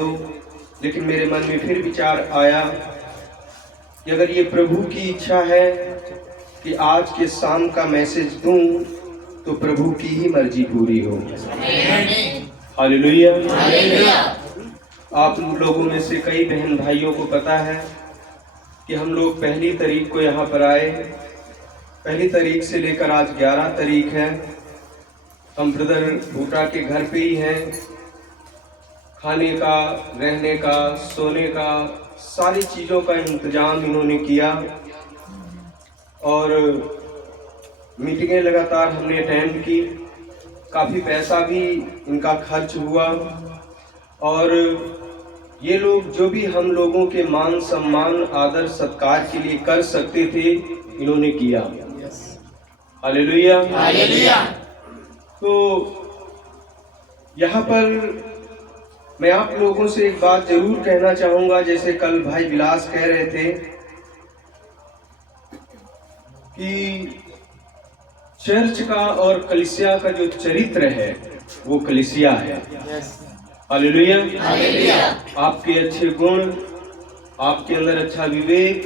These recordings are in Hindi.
तो लेकिन मेरे मन में फिर विचार आया कि अगर ये प्रभु की इच्छा है कि आज के शाम का मैसेज दूं तो प्रभु की ही मर्जी पूरी हो। हालेलुया। आप लोगों में से कई बहन भाइयों को पता है कि हम लोग 1 तारीख को यहाँ पर आए। 1 तारीख से लेकर आज 11 तारीख है। हम ब्रदर बूटा के घर पे ही हैं। खाने का, रहने का, सोने का, सारी चीज़ों का इंतजाम इन्होंने किया और मीटिंगें लगातार हमने अटेंड की। काफ़ी पैसा भी इनका खर्च हुआ और ये लोग जो भी हम लोगों के मान सम्मान आदर सत्कार के लिए कर सकते थे इन्होंने किया। हालेलुया। तो यहाँ पर मैं आप लोगों से एक बात जरूर कहना चाहूँगा, जैसे कल भाई विलास कह रहे थे कि चर्च का और कलीसिया का जो चरित्र है वो कलीसिया है। हालेलुया। आपके अच्छे गुण, आपके अंदर अच्छा विवेक,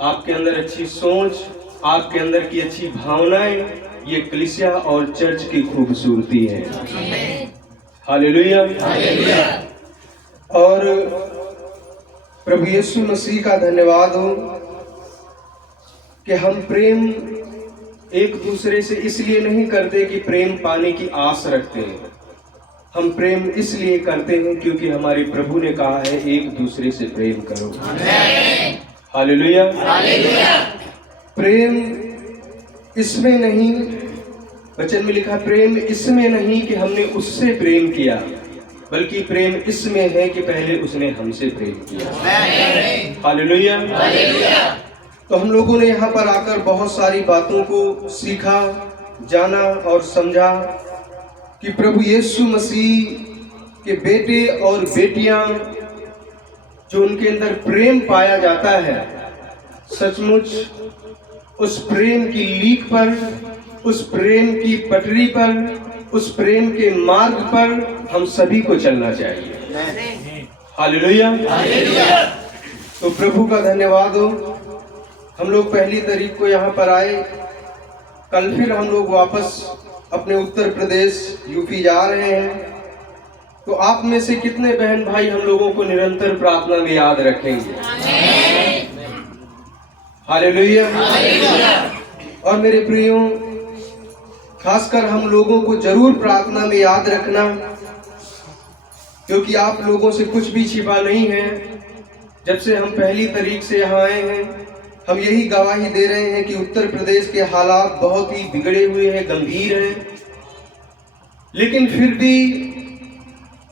आपके अंदर अच्छी सोच, आपके अंदर की अच्छी भावनाएं, ये कलीसिया और चर्च की खूबसूरती है। हालेलुया। और प्रभु यीशु मसीह का धन्यवाद हो कि हम प्रेम एक दूसरे से इसलिए नहीं करते कि प्रेम पाने की आस रखते हैं। हम प्रेम इसलिए करते हैं क्योंकि हमारे प्रभु ने कहा है एक दूसरे से प्रेम करो। हालेलुया। प्रेम इसमें नहीं, वचन में लिखा प्रेम इसमें नहीं कि हमने उससे प्रेम किया, बल्कि प्रेम इसमें है कि पहले उसने हमसे प्रेम किया। हालेलुया। तो हम लोगों ने यहाँ पर आकर बहुत सारी बातों को सीखा, जाना और समझा कि प्रभु यीशु मसीह के बेटे और बेटियां जो उनके अंदर प्रेम पाया जाता है, सचमुच उस प्रेम की लीक पर, उस प्रेम की पटरी पर, उस प्रेम के मार्ग पर हम सभी को चलना चाहिए। हालेलुया। तो प्रभु का धन्यवाद हो। हम लोग 1 तारीख को यहाँ पर आए। कल फिर हम लोग वापस अपने उत्तर प्रदेश यूपी जा रहे हैं। तो आप में से कितने बहन भाई हम लोगों को निरंतर प्रार्थना में याद रखेंगे? हालेलुया। और मेरे प्रियो, खासकर हम लोगों को जरूर प्रार्थना में याद रखना, क्योंकि आप लोगों से कुछ भी छिपा नहीं है। जब से हम 1 तारीख से यहाँ आए हैं, हम यही गवाही दे रहे हैं कि उत्तर प्रदेश के हालात बहुत ही बिगड़े हुए हैं, गंभीर हैं, लेकिन फिर भी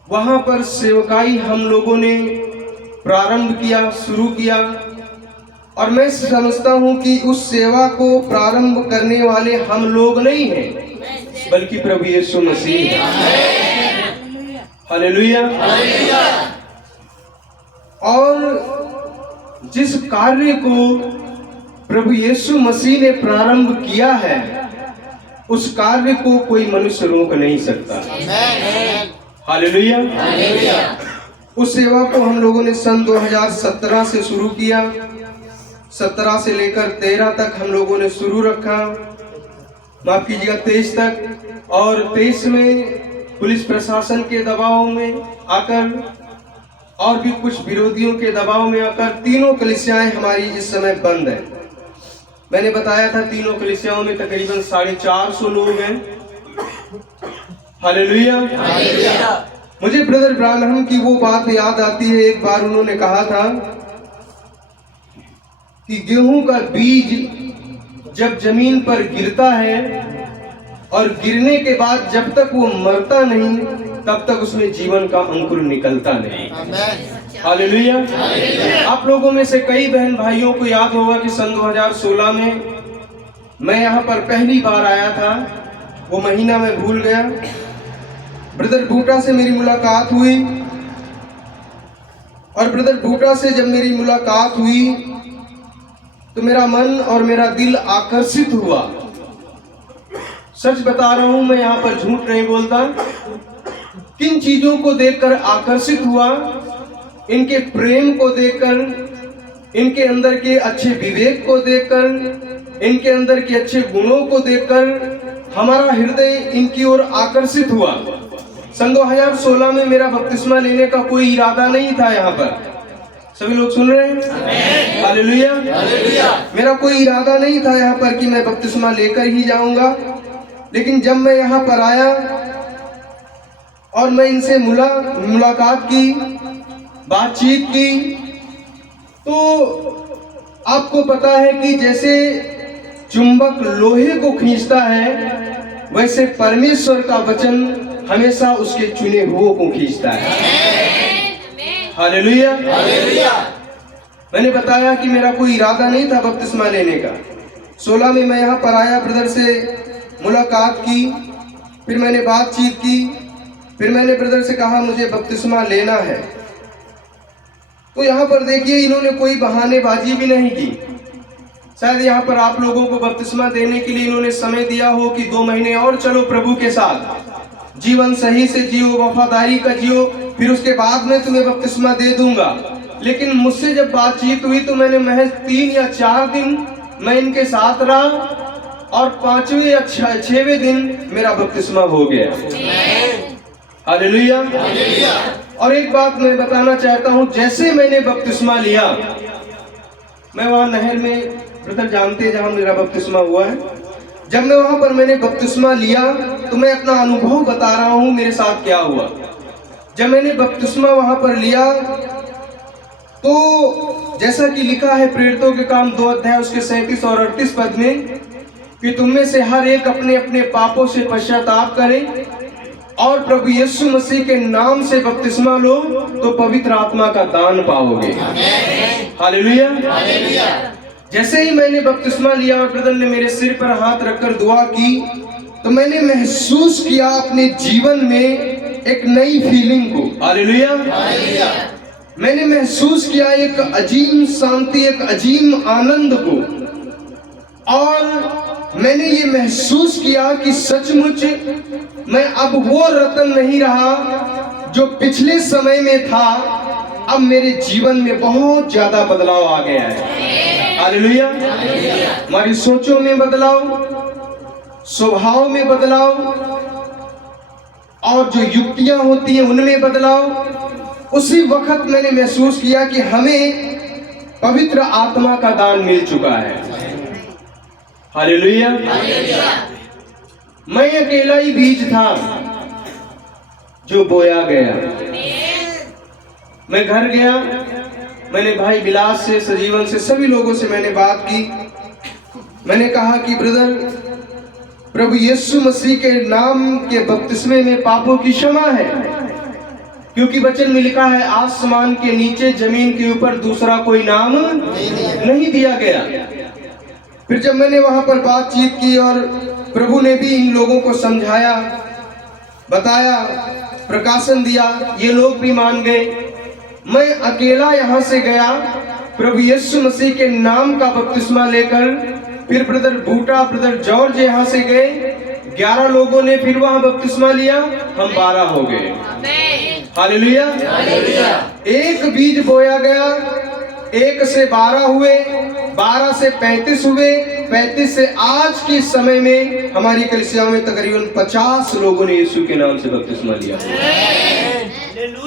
वहां पर सेवकाई हम लोगों ने प्रारंभ किया, शुरू किया। और मैं समझता हूं कि उस सेवा को प्रारंभ करने वाले हम लोग नहीं हैं, बल्कि प्रभु यीशु मसीह है। हालेलुया। और जिस कार्य को प्रभु यीशु मसीह ने प्रारंभ किया है, उस कार्य को कोई मनुष्य रोक नहीं सकता। हालेलुया। उस सेवा को हम लोगों ने सन 2017 से शुरू किया। 17 से लेकर 13 तक हम लोगों ने शुरू रखा, माफ कीजिएगा 23 तक। और 23 में पुलिस प्रशासन के दबाव में आकर और भी कुछ विरोधियों के दबाव में आकर तीनों कलीसियाएं हमारी इस समय बंद हैं। मैंने बताया था तीनों कलीसियाओं में तकरीबन 450 लोग हैं। हालेलुया। मुझे ब्रदर ब्राह्मण की वो बात याद आती है। एक बार उन्होंने कहा था कि गेहूं का बीज जब जमीन पर गिरता है और गिरने के बाद जब तक वो मरता नहीं, तब तक उसमें जीवन का अंकुर निकलता नहीं। हालेलुया। आप लोगों में से कई बहन भाइयों को याद होगा कि सन 2016 में मैं यहाँ पर पहली बार आया था। वो महीना मैं भूल गया। ब्रदर बूटा से मेरी मुलाकात हुई और ब्रदर बूटा से जब मेरी मुलाकात हुई तो मेरा मन और मेरा दिल आकर्षित हुआ। सच बता रहा हूं, मैं यहाँ पर झूठ नहीं बोलता। किन चीजों को देखकर आकर्षित हुआ इनके प्रेम को देखकर, इनके अंदर के अच्छे विवेक को देखकर, इनके अंदर के अच्छे गुणों को देखकर हमारा हृदय इनकी ओर आकर्षित हुआ। सन 2016 में मेरा बपतिस्मा लेने का कोई इरादा नहीं था। यहाँ पर सभी लोग सुन रहे हैं? हालेलुया। मेरा कोई इरादा नहीं था यहाँ पर कि मैं बपतिस्मा लेकर ही जाऊंगा, लेकिन जब मैं यहाँ पर आया और मैं इनसे मुलाकात की, बातचीत की, तो आपको पता है कि जैसे चुंबक लोहे को खींचता है, वैसे परमेश्वर का वचन हमेशा उसके चुने हुओं को खींचता है। हालेलुया। मैंने बताया कि मेरा कोई इरादा नहीं था बपतिस्मा लेने का। 16 में मैं यहाँ पर आया, ब्रदर से मुलाकात की, फिर मैंने बातचीत की, फिर मैंने ब्रदर से कहा मुझे बपतिस्मा लेना है। तो यहाँ पर देखिए, इन्होंने कोई बहानेबाजी भी नहीं की। शायद यहाँ पर आप लोगों को बपतिस्मा देने के लिए इन्होंने समय दिया हो कि 2 महीने और चलो प्रभु के साथ, जीवन सही से जियो, वफादारी का जियो, फिर उसके बाद में तुम्हें बपतिस्मा दे दूंगा। लेकिन मुझसे जब बातचीत हुई तो मैंने महज 3 या 4 दिन मैं इनके साथ रहा और 5वें या 6वें दिन मेरा बपतिस्मा हो गया। हालेलुया। और एक बात मैं बताना चाहता हूँ, जैसे मैंने बपतिस्मा लिया, मैं वहाँ नहर में, ब्रदर जानते हैं जहाँ मेरा बपतिस्मा हुआ है, जब मैं वहाँ पर मैंने बपतिस्मा लिया तो मैं अपना अनुभव बता रहा हूँ मेरे साथ क्या हुआ। जब मैंने बपतिस्मा वहाँ पर लिया तो जैसा कि लिखा है प्रेरितों के काम 2 अध्याय उसके 37 और 38 पद में कि तुम में से हर एक अपने अपने पापों से पश्चाताप करे और प्रभु यीशु मसीह के नाम से बपतिस्मा लो तो पवित्र आत्मा का दान पाओगे। हालेलुया। जैसे ही मैंने बपतिस्मा लिया और ब्रदर ने मेरे सिर पर हाथ रखकर दुआ की तो मैंने महसूस किया अपने जीवन में एक नई फीलिंग को। हालेलुया। मैंने महसूस किया एक अजीम शांति, एक अजीम आनंद को, और मैंने ये महसूस किया कि सचमुच मैं अब वो रतन नहीं रहा जो पिछले समय में था। अब मेरे जीवन में बहुत ज्यादा बदलाव आ गया है। हालेलुया। हमारी सोचों में बदलाव, स्वभाव में बदलाव, और जो युक्तियां होती हैं उनमें बदलाव। उसी वक्त मैंने महसूस किया कि हमें पवित्र आत्मा का दान मिल चुका है। हालेलुया। मैं अकेला ही बीज था जो बोया गया। मैं घर गया, मैंने भाई विलास से, सजीवन से, सभी लोगों से मैंने बात की। मैंने कहा कि ब्रदर, प्रभु यीशु मसीह के नाम के बपतिस्मे में पापों की क्षमा है, क्योंकि वचन में लिखा है आसमान के नीचे जमीन के ऊपर दूसरा कोई नाम नहीं दिया गया। फिर जब मैंने वहां पर बातचीत की और प्रभु ने भी इन लोगों को समझाया, बताया, प्रकाशन दिया, ये लोग भी मान गए। मैं अकेला यहाँ से गया प्रभु यीशु मसीह के नाम का बपतिस्मा लेकर। फिर ब्रदर बूटा, ब्रदर जॉर्ज यहाँ से गए, 11 लोगों ने फिर वहां बपतिस्मा लिया, हम 12 हो गए। हालेलुया। एक बीज बोया गया, 1 से 12 हुए, 12 से 35 हुए, 35 से आज के समय में हमारी कलीसिया में तकरीबन 50 लोगों ने यीशु के नाम से बपतिस्मा लिया।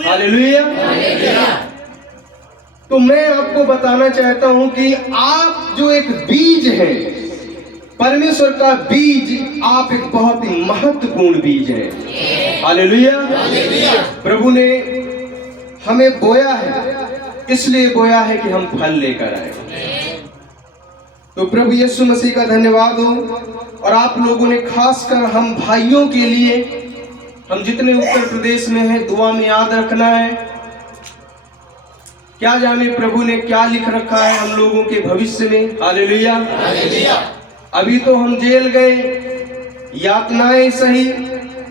हालेलुया। तो मैं आपको बताना चाहता हूं कि आप जो एक बीज है, परमेश्वर का बीज, आप एक बहुत ही महत्वपूर्ण बीज है। हालेलुया। प्रभु ने हमें बोया है, इसलिए बोया है कि हम फल लेकर आए। तो प्रभु यीशु मसीह का धन्यवाद हो। और आप लोगों ने, खासकर हम भाइयों के लिए, हम जितने उत्तर प्रदेश में हैं, दुआ में याद रखना है। क्या जाने प्रभु ने क्या लिख रखा है हम लोगों के भविष्य में। हालेलुया। अभी तो हम जेल गए, यातनाएं सही,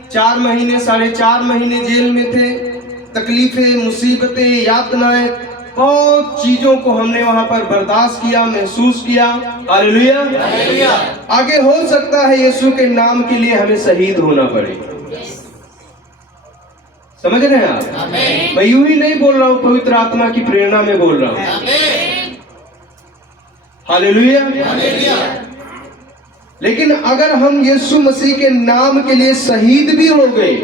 4 महीने, 4.5 महीने जेल में थे, तकलीफें, मुसीबतें, यातनाएं, बहुत चीजों को हमने वहां पर बर्दाश्त किया, महसूस किया। हालेलुया। आगे हो सकता है यीशु के नाम के लिए हमें शहीद होना पड़े। समझ रहे हैं आप? मैं यूं ही नहीं बोल रहा हूं, पवित्र आत्मा की प्रेरणा में बोल रहा हूं। हालेलुया। लेकिन अगर हम यीशु मसीह के नाम के लिए शहीद भी हो गए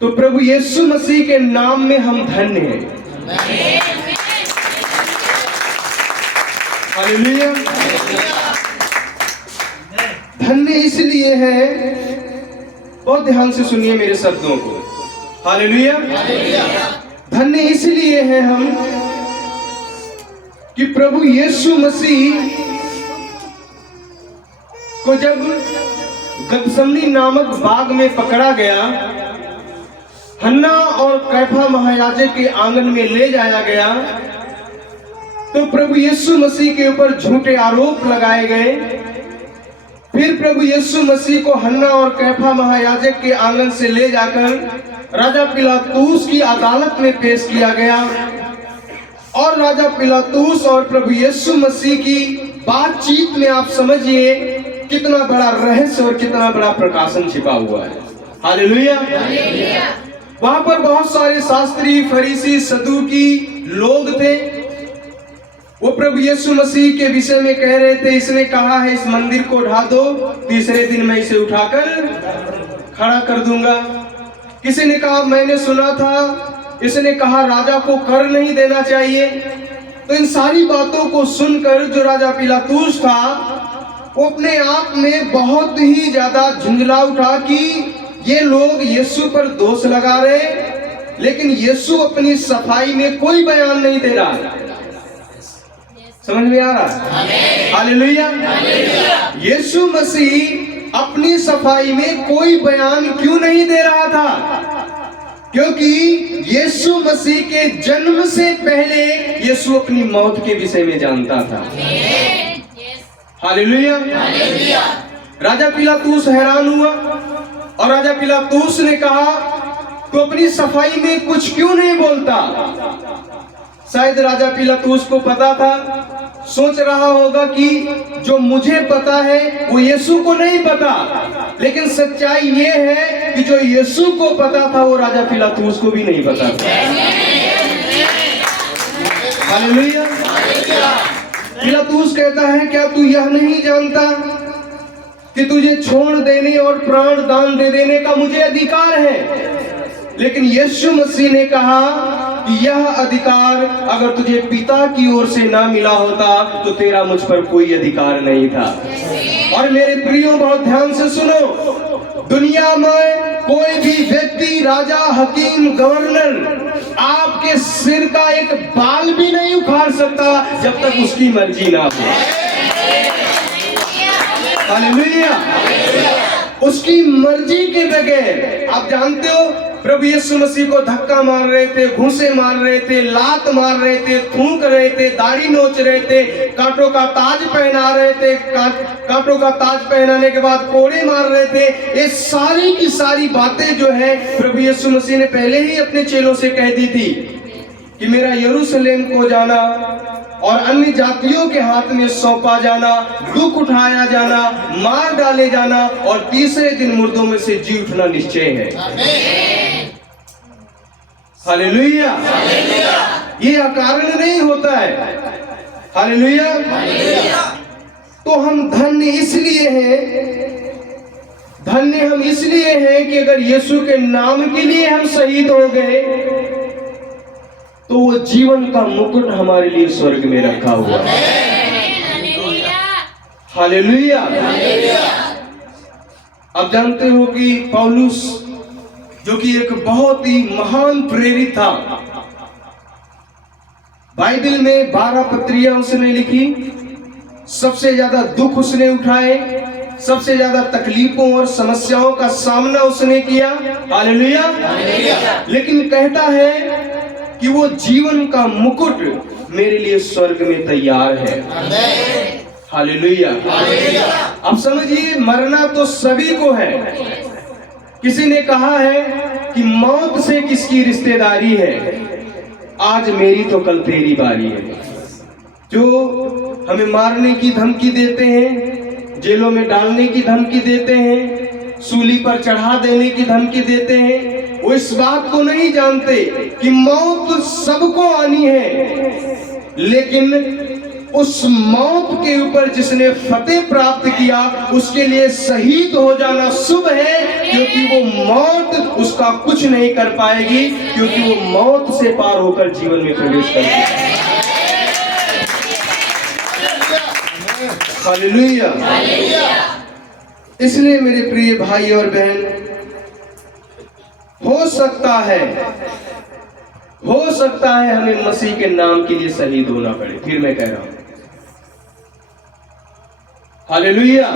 तो प्रभु यीशु मसीह के नाम में हम धन्य हैं। हालेलुया। धन्य इसलिए है, बहुत ध्यान से सुनिए मेरे शब्दों को। हालेलुया। धन्य इसलिए है हम कि प्रभु यीशु मसीह को जब गतसमनी नामक बाग में पकड़ा गया, हन्ना और कैफा महायाजक के आंगन में ले जाया गया, तो प्रभु यीशु मसीह के ऊपर झूठे आरोप लगाए गए। फिर प्रभु यीशु मसीह को हन्ना और कैफा महायाजक के आंगन से ले जाकर राजा पिलातूस की अदालत में पेश किया गया, और राजा पिलातूस और प्रभु यीशु मसीह की बातचीत में आप समझिए कितना बड़ा रहस्य और कितना बड़ा प्रकाशन छिपा हुआ है। हालेलुया। वहां पर बहुत सारे शास्त्री, फरीसी, सदूकी लोग थे। वो प्रभु यीशु मसीह के विषय में कह रहे थे, इसने कहा है इस मंदिर को ढा दो, तीसरे दिन मैं इसे उठाकर खड़ा कर दूंगा। किसी ने कहा मैंने सुना था, इसने कहा राजा को कर नहीं देना चाहिए। तो इन सारी बातों को सुनकर जो राजा पिलातूस था वो अपने आप में बहुत ही ज्यादा झुंझला उठा कि ये लोग यीशु पर दोष लगा रहे, लेकिन यीशु अपनी सफाई में कोई बयान नहीं दे रहा। समझ में आ रहा? हालेलुया। यीशु मसीह अपनी सफाई में कोई बयान क्यों नहीं दे रहा था? क्योंकि यीशु मसीह के जन्म से पहले यीशु अपनी मौत के विषय में जानता था। हालेलुया। राजा पिलातूस हैरान हुआ और राजा पिलातूस ने कहा तू अपनी सफाई में कुछ क्यों नहीं बोलता? शायद राजा पिलातूस को पता था, सोच रहा होगा कि जो मुझे पता है वो यीशु को नहीं पता, लेकिन सच्चाई ये है कि जो यीशु को पता था वो राजा पिलातूस को भी नहीं पता था। हालेलुया। पिलातूस कहता है क्या तू यह नहीं जानता कि तुझे छोड़ देने और प्राण दान दे देने का मुझे अधिकार है? लेकिन यीशु मसीह ने कहा कि यह अधिकार अगर तुझे पिता की ओर से ना मिला होता तो तेरा मुझ पर कोई अधिकार नहीं था। और मेरे प्रियो बहुत ध्यान से सुनो, दुनिया में कोई भी व्यक्ति, राजा, हकीम, गवर्नर आपके सिर का एक बाल भी नहीं उखाड़ सकता जब तक उसकी मर्जी ना हो। हालेलुया। उसकी मर्जी के बगैर। आप जानते हो प्रभु यीशु मसीह को धक्का मार रहे थे, घूंसे मार रहे थे, लात मार रहे थे, थूक रहे थे, दाढ़ी नोच रहे थे, कांटों का ताज पहना रहे थे, कांटों का ताज पहनाने के बाद कोड़े मार रहे थे। ये सारी की सारी बातें जो है प्रभु यीशु मसीह ने पहले ही अपने चेलों से कह दी थी कि मेरा यरूशलेम को जाना और अन्य जातियों के हाथ में सौंपा जाना, दुख उठाया जाना, मार डाले जाना और तीसरे दिन मुर्दों में से जी उठना निश्चय है। हालेलुया। ये अकारण नहीं होता है। हालेलुया। तो हम धन्य इसलिए हैं, धन्य हम इसलिए हैं कि अगर यीशु के नाम के लिए हम शहीद हो गए तो वो जीवन का मुकुट हमारे लिए स्वर्ग में रखा हुआ है। हालेलुया। आप जानते हो कि पौलुस जो कि एक बहुत ही महान प्रेरित था, बाइबल में 12 पत्रियां उसने लिखी, सबसे ज्यादा दुख उसने उठाए, सबसे ज्यादा तकलीफों और समस्याओं का सामना उसने किया। हालेलुया। लेकिन कहता है कि वो जीवन का मुकुट मेरे लिए स्वर्ग में तैयार है। हालेलुया। अब समझिए, मरना तो सभी को है। किसी ने कहा है कि मौत से किसकी रिश्तेदारी है, आज मेरी तो कल तेरी बारी है। जो हमें मारने की धमकी देते हैं, जेलों में डालने की धमकी देते हैं, सूली पर चढ़ा देने की धमकी देते हैं, वो इस बात को नहीं जानते कि मौत सबको आनी है, लेकिन उस मौत के ऊपर जिसने फतेह प्राप्त किया उसके लिए शहीद हो जाना शुभ है, क्योंकि वो मौत उसका कुछ नहीं कर पाएगी, क्योंकि वो मौत से पार होकर जीवन में प्रवेश करेगी। हालेलुया। इसलिए मेरे प्रिय भाई और बहन, हो सकता है हमें मसीह के नाम के लिए शहीद होना पड़े। फिर मैं कह रहा हूं, हालेलुया।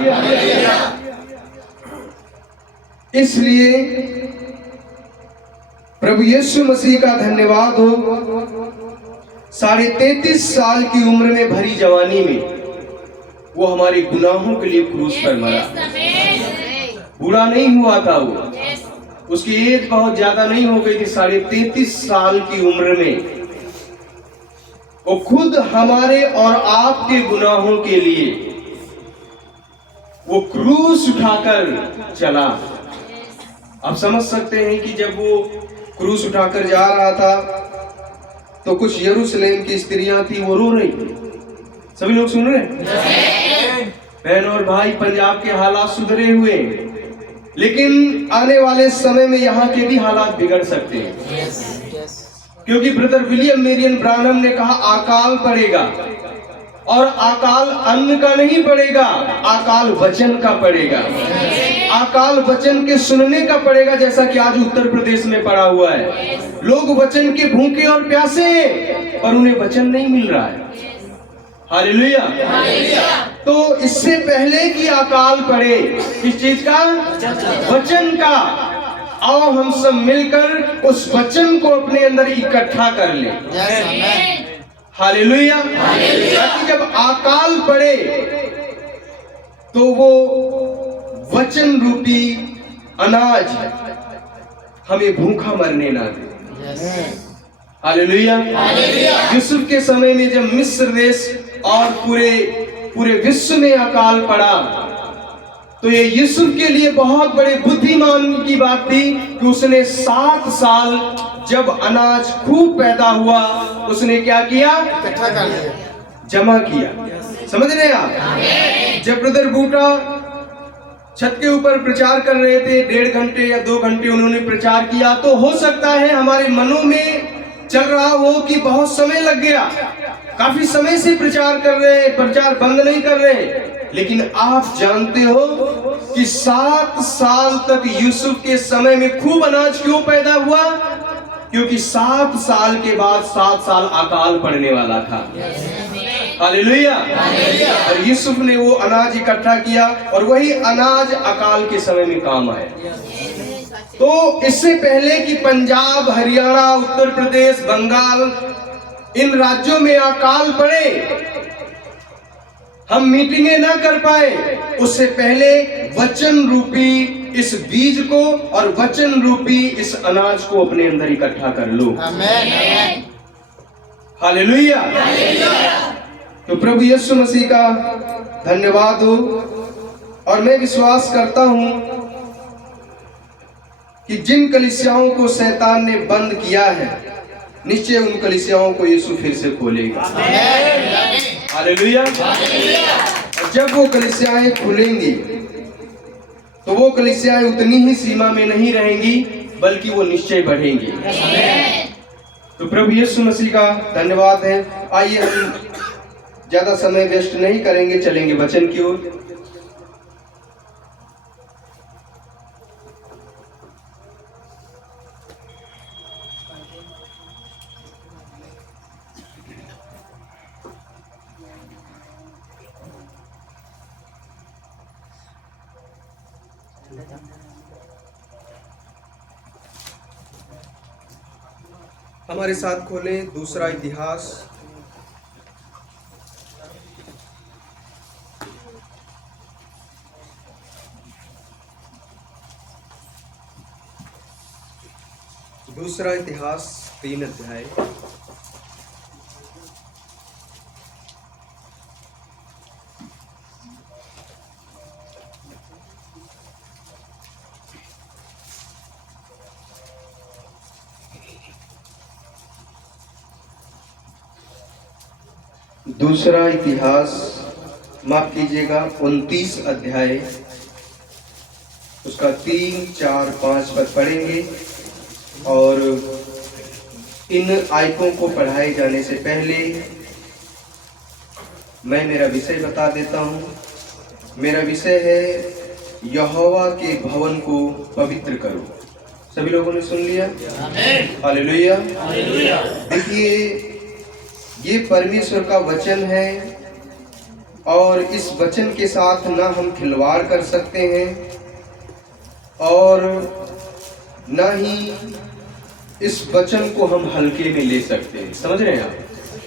इसलिए प्रभु यीशु मसीह का धन्यवाद हो, 33.5 साल की उम्र में भरी जवानी में वो हमारे गुनाहों के लिए क्रूस पर मरा। बुरा नहीं हुआ था वो, उसकी एज बहुत ज्यादा नहीं हो गई थी। 33.5 साल की उम्र में वो खुद हमारे और आपके गुनाहों के लिए वो क्रूस उठाकर चला। आप समझ सकते हैं कि जब वो क्रूस उठाकर जा रहा था तो कुछ यरूशलेम की स्त्रियां थी, वो रो रही थी। सभी लोग सुन रहे हैं? बहन और भाई, पंजाब के हालात सुधरे हुए, लेकिन आने वाले समय में यहाँ के भी हालात बिगड़ सकते हैं, क्योंकि ब्रदर विलियम मेरियन ब्रानम ने कहा अकाल पड़ेगा, और अकाल अन्न का नहीं पड़ेगा, अकाल वचन का पड़ेगा। अकाल वचन के सुनने का पड़ेगा, जैसा कि आज उत्तर प्रदेश में पड़ा हुआ है। लोग वचन के भूखे और प्यासे हैं, पर उन्हें वचन नहीं मिल रहा है। हालेलुया। तो इससे पहले कि अकाल पड़े, किस चीज का? वचन का। आओ हम सब मिलकर उस वचन को अपने अंदर इकट्ठा कर ले। हालेलुया। ताकि जब अकाल पड़े तो वो वचन रूपी अनाज हमें भूखा मरने ना दे। हालेलुया। यूसुफ के समय में जब मिस्र देश और पूरे विश्व में अकाल पड़ा, तो ये यूसुफ के लिए बहुत बड़े बुद्धिमान की बात थी कि उसने 7 साल जब अनाज खूब पैदा हुआ, उसने क्या किया? इकट्ठा कर लिया, जमा किया। समझ रहे हैं आप? जब ब्रदर बूटा छत के ऊपर प्रचार कर रहे थे, 1.5 घंटे या 2 घंटे उन्होंने प्रचार किया, तो हो सकता है हमारे मनों में चल रहा हो कि बहुत समय लग गया, काफी समय से प्रचार कर रहे हैं, प्रचार बंद नहीं कर रहे। लेकिन आप जानते हो कि 7 साल तक यूसुफ के समय में खूब अनाज क्यों पैदा हुआ? क्योंकि 7 साल के बाद 7 साल अकाल पड़ने वाला था। हालेलुया। और यूसुफ ने वो अनाज इकट्ठा किया, और वही अनाज अकाल के समय में काम आया। तो इससे पहले कि पंजाब, हरियाणा, उत्तर प्रदेश, बंगाल, इन राज्यों में अकाल पड़े, हम मीटिंगें ना कर पाए, उससे पहले वचन रूपी इस बीज को और वचन रूपी इस अनाज को अपने अंदर इकट्ठा कर लो। आमीन। हालेलुया। तो प्रभु यीशु मसीह का धन्यवाद हो, और मैं विश्वास करता हूं कि जिन कलीसियाओं को शैतान ने बंद किया है, निश्चय उन कलीसियाओं को यीशु फिर से खोलेगा। हालेलुया। और जब वो कलीसियाएं खुलेंगी तो वो कलीसियाएं उतनी ही सीमा में नहीं रहेंगी, बल्कि वो निश्चय बढ़ेंगी। तो प्रभु यीशु मसीह का धन्यवाद है। आइए हम ज्यादा समय वेस्ट नहीं करेंगे, चलेंगे वचन की ओर। हमारे साथ खोलें दूसरा इतिहास, दूसरा इतिहास 3 अध्याय। दूसरा इतिहास, माफ कीजिएगा, 29 अध्याय, उसका 3, 4, 5 पद पढ़ेंगे। और इन आयतों को पढ़ाए जाने से पहले मैं मेरा विषय बता देता हूँ। मेरा विषय है यहोवा के भवन को पवित्र करो। सभी लोगों ने सुन लिया? हालेलुया। देखिए, ये परमेश्वर का वचन है और इस वचन के साथ ना हम खिलवाड़ कर सकते हैं और ना ही इस वचन को हम हल्के में ले सकते हैं। समझ रहे हैं आप?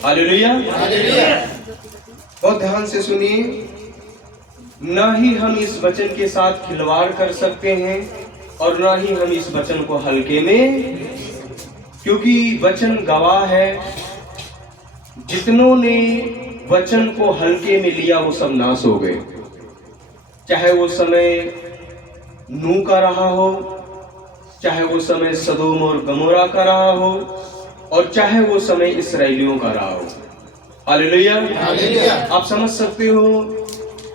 हालेलुया। बहुत ध्यान से सुनिए, ना ही हम इस वचन के साथ खिलवाड़ कर सकते हैं और ना ही हम इस वचन को हल्के में, क्योंकि वचन गवाह है, जितनों ने वचन को हल्के में लिया वो सब नाश हो गए। चाहे वो समय नूह का रहा हो, चाहे वो समय सदोम और गमोरा का रहा हो, और चाहे वो समय इस्राएलियों का रहा हो। हालेलुया। आप समझ सकते हो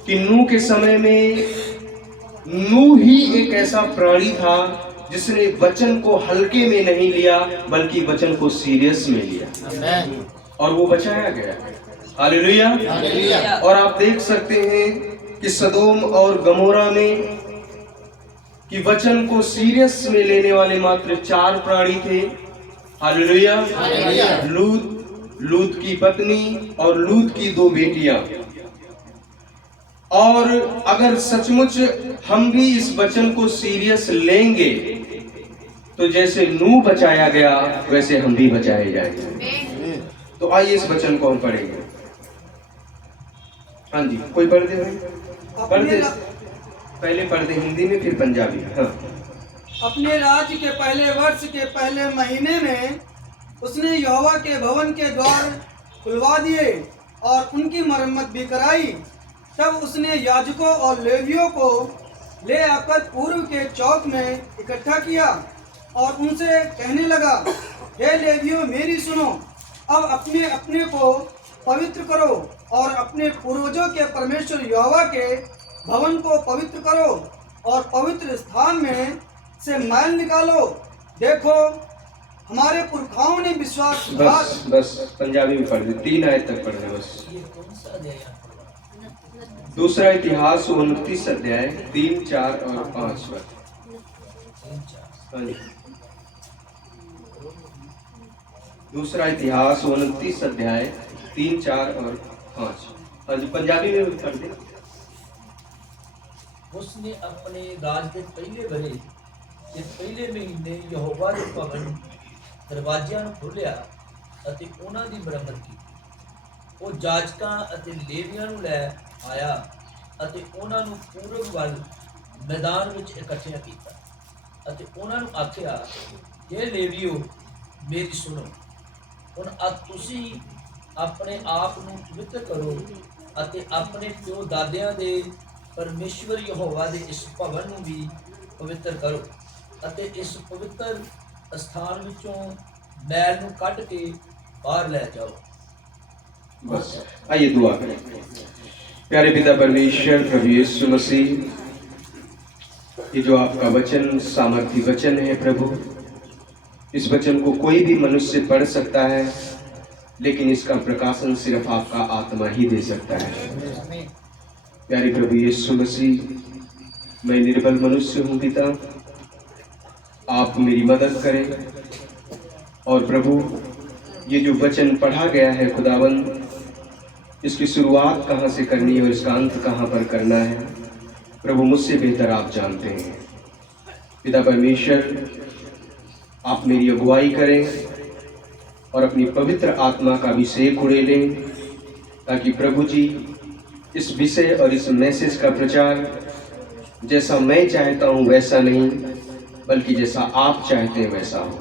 कि नूह के समय में नूह ही एक ऐसा प्राणी था जिसने वचन को हल्के में नहीं लिया बल्कि वचन को सीरियस में लिया और वो बचाया गया। हालेलुया। और आप देख सकते हैं कि सदोम और गमोरा में कि वचन को सीरियस में लेने वाले मात्र 4 प्राणी थे। हालेलुया। लूत की पत्नी और लूत की 2 बेटियां। और अगर सचमुच हम भी इस वचन को सीरियस लेंगे तो जैसे नूह बचाया गया वैसे हम भी बचाए जाएंगे। तो आइए इस वचन को हम पढ़ेंगे। हाँ जी, कोई पढ़ दे भाई, पढ़ दे। पहले पढ़ दे हिंदी में फिर पंजाबी। हाँ। अपने राज्य के पहले वर्ष के पहले महीने में उसने यहोवा के भवन के द्वार खुलवा दिए और उनकी मरम्मत भी कराई। तब उसने याजकों और लेवियों को ले आकर पूर्व के चौक में इकट्ठा किया और उनसे कहने लगा, हे लेवियों, मेरी सुनो, अब अपने अपने को पवित्र करो और अपने पूर्वजों के परमेश्वर यहोवा के भवन को पवित्र करो और पवित्र स्थान में से मैल निकालो। देखो, हमारे पुरखाओं ने विश्वास। बस पंजाबी में पढ़ दे, 3 आयत तक पढ़ना बस। दूसरा इतिहास 29 अध्याय 3, 4 और 5 पर। दूसरा इतिहास 29 अध्याय 3, 4 और 5। हाँ जी, पंजाबी में भी पढ़ दे। उसने अपने राज के पहले बरे के पहले महीने यहोवा के भवन दरवाਜ਼ਿਆਂ ਨੂੰ ਖੋਲ੍ਹਿਆ ਅਤੇ ਉਹਨਾਂ ਦੀ ਮੁਰੰਮਤ ਕੀਤੀ। ਉਹ ਜਾਜਕਾਂ ਅਤੇ ਲੇਵੀਆਂ ਨੂੰ ਲੈ ਆਇਆ ਅਤੇ ਉਹਨਾਂ ਨੂੰ ਪੂਰਬ ਵੱਲ ਮੈਦਾਨ ਵਿੱਚ ਇਕੱਠਿਆਂ ਕੀਤਾ ਅਤੇ ਉਹਨਾਂ ਨੂੰ ਆਖਿਆ, ਇਹ ਲੇਵੀਓ, ਮੇਰੀ ਸੁਣੋ, ਹੁਣ ਤੁਸੀਂ ਆਪਣੇ ਆਪ ਨੂੰ ਪਵਿੱਤਰ ਕਰੋ ਅਤੇ ਆਪਣੇ ਪਿਓ ਦਾਦਿਆਂ ਦੇ परमेश्वर यहोवा दे इस भवन ਨੂੰ भी पवित्र करो ਅਤੇ इस पवित्र स्थान ਵਿੱਚੋਂ मैल ਨੂੰ ਕੱਢ के बाहर ले जाओ। बस आइए दुआ करें। प्यारे पिता परमेश्वर, प्रभु यीशु मसीह, ये जो आपका वचन सामर्थी वचन है प्रभु, इस वचन को कोई भी मनुष्य पढ़ सकता है लेकिन इसका प्रकाशन सिर्फ आपका आत्मा ही दे सकता है। प्यारे प्रभु यीशु मसीह, मैं निर्बल मनुष्य हूँ पिता, आप मेरी मदद करें। और प्रभु, ये जो वचन पढ़ा गया है खुदावंद, इसकी शुरुआत कहाँ से करनी है और इसका अंत कहाँ पर करना है, प्रभु मुझसे बेहतर आप जानते हैं। पिता परमेश्वर, आप मेरी अगुवाई करें और अपनी पवित्र आत्मा का अभिषेक उड़ेलें, ताकि प्रभु जी इस विषय और इस मैसेज का प्रचार जैसा मैं चाहता हूँ वैसा नहीं, बल्कि जैसा आप चाहते हैं वैसा हो।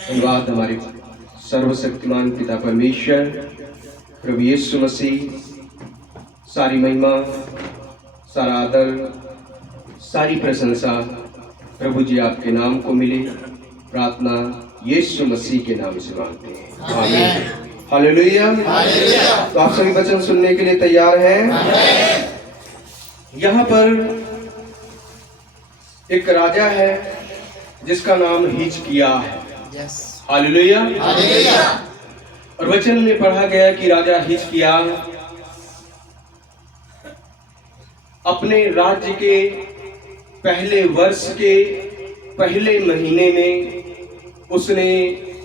धन्यवाद हमारे सर्वशक्तिमान पिता परमेश्वर, प्रभु यीशु मसीह, सारी महिमा, सारा आदर, सारी प्रशंसा प्रभु जी आपके नाम को मिले। प्रार्थना यीशु मसीह के नाम से मांगते हैं, आमीन। हालेलुया। तो आप सभी वचन सुनने के लिए तैयार हैं? यहाँ पर एक राजा है जिसका नाम हिजकिय्याह है। हालेलुया। और वचन में पढ़ा गया कि राजा हिजकिय्याह अपने राज्य के पहले वर्ष के पहले महीने में उसने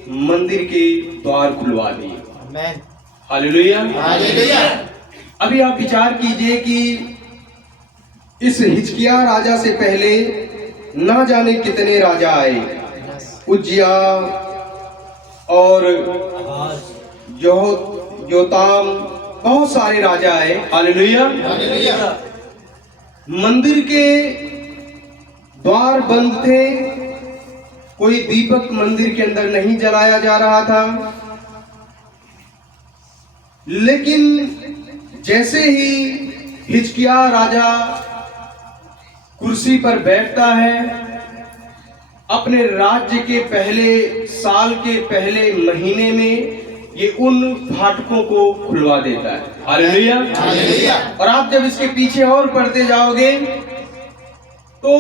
मंदिर के द्वार खुलवा दिए। हालेलुया। अभी आप विचार कीजिए कि इस हिजकिय्याह राजा से पहले ना जाने कितने राजा आए, उज्जिया और योताम, बहुत सारे राजा आए। हालेलुया। मंदिर के द्वार बंद थे, कोई दीपक मंदिर के अंदर नहीं जलाया जा रहा था। लेकिन जैसे ही हिजकिय्याह राजा कुर्सी पर बैठता है, अपने राज्य के पहले साल के पहले महीने में ये उन फाटकों को खुलवा देता है। हालेलुया। और आप जब इसके पीछे और पढ़ते जाओगे तो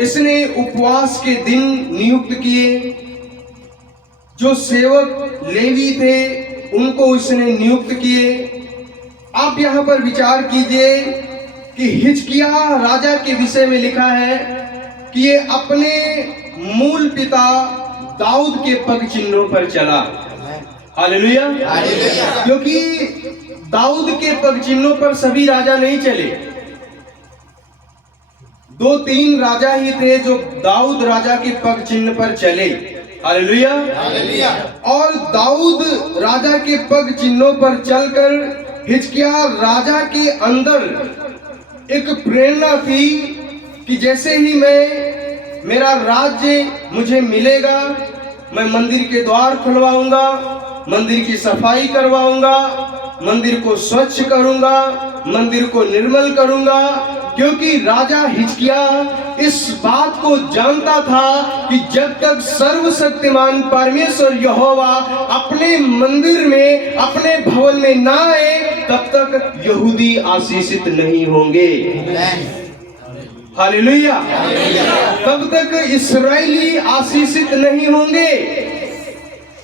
इसने उपवास के दिन नियुक्त किए, जो सेवक लेवी थे उनको इसने नियुक्त किए। आप यहाँ पर विचार कीजिए कि हिजकिय्याह राजा के विषय में लिखा है कि ये अपने मूल पिता दाऊद के पग चिन्हों पर चला। हालेलुया। क्योंकि दाऊद के पग चिन्हों पर सभी राजा नहीं चले, 2-3 राजा ही थे जो दाऊद राजा के पग चिन्ह पर चले। हालेलुया। और दाऊद राजा के पग चिन्हों पर चलकर हिजकिय्याह राजा के अंदर एक प्रेरणा थी कि जैसे ही मेरा राज्य मुझे मिलेगा, मैं मंदिर के द्वार खुलवाऊंगा, मंदिर की सफाई करवाऊंगा, मंदिर को स्वच्छ करूंगा, मंदिर को निर्मल करूंगा। क्योंकि राजा हिजकिय्याह इस बात को जानता था कि जब तक सर्वशक्तिमान परमेश्वर यहोवा अपने मंदिर में, अपने भवन में ना आए, तब तक यहूदी आशीषित नहीं होंगे। हालेलुया। तब तक इस्राएली आशीषित नहीं होंगे।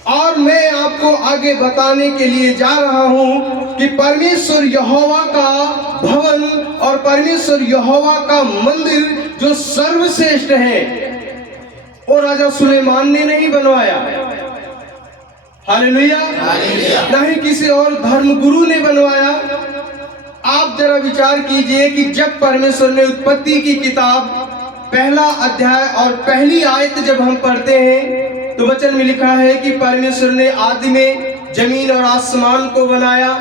और मैं आपको आगे बताने के लिए जा रहा हूं कि परमेश्वर यहोवा का भवन और परमेश्वर यहोवा का मंदिर जो सर्वश्रेष्ठ है, वो राजा सुलेमान ने नहीं बनवाया। हालेलुया। ना ही किसी और धर्मगुरु ने बनवाया। आप जरा विचार कीजिए कि जब परमेश्वर ने उत्पत्ति की किताब पहला अध्याय और पहली आयत जब हम पढ़ते हैं तो वचन में लिखा है कि परमेश्वर ने आदि में जमीन और आसमान को बनाया।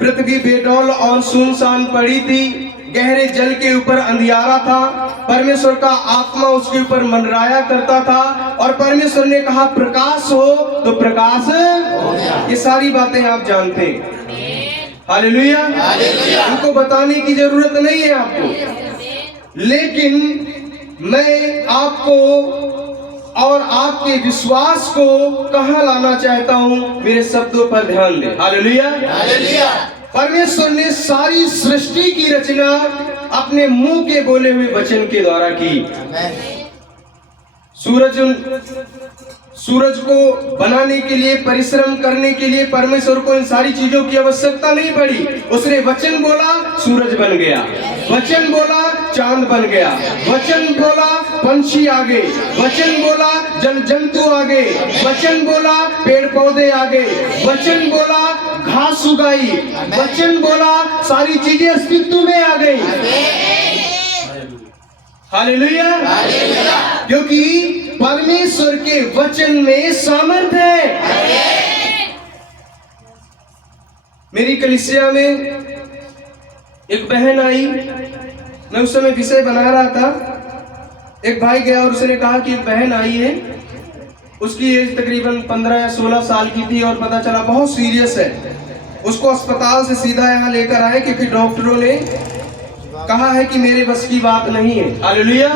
पृथ्वी बेडौल और सुनसान पड़ी थी, गहरे जल के ऊपर अंधियारा था, परमेश्वर का आत्मा उसके ऊपर मंडराया करता था। और परमेश्वर ने कहा प्रकाश हो, तो प्रकाश हो गया। ये सारी बातें आप जानते हैं। हालेलुया। उनको बताने की जरूरत नहीं है आपको, लेकिन मैं आपको और आपके विश्वास को कहां लाना चाहता हूं, मेरे शब्दों पर ध्यान दें। हालेलुया। परमेश्वर ने सारी सृष्टि की रचना अपने मुंह के बोले हुए वचन के द्वारा की। सूरज को बनाने के लिए, परिश्रम करने के लिए परमेश्वर को इन सारी चीजों की आवश्यकता नहीं पड़ी। उसने वचन बोला, सूरज बन गया। वचन बोला, चांद बन गया। वचन बोला, पंछी आ गए। वचन बोला, जल जंतु आ गए। वचन बोला, पेड़ पौधे आ गए। वचन बोला, घास उगाई। वचन बोला, सारी चीजें अस्तित्व में आ गई। हालेलुया। क्योंकि परमेश्वर के वचन में सामर्थ है। मेरी कलीसिया में एक बहन आई, मैं उस समय विषय बना रहा था। एक भाई गया और उसने कहा कि एक बहन आई है, उसकी एज तकरीबन 15 या 16 साल की थी और पता चला बहुत सीरियस है। उसको अस्पताल से सीधा यहाँ लेकर आए क्योंकि डॉक्टरों ने कहा है कि मेरे बस की बात नहीं है। हालेलुया।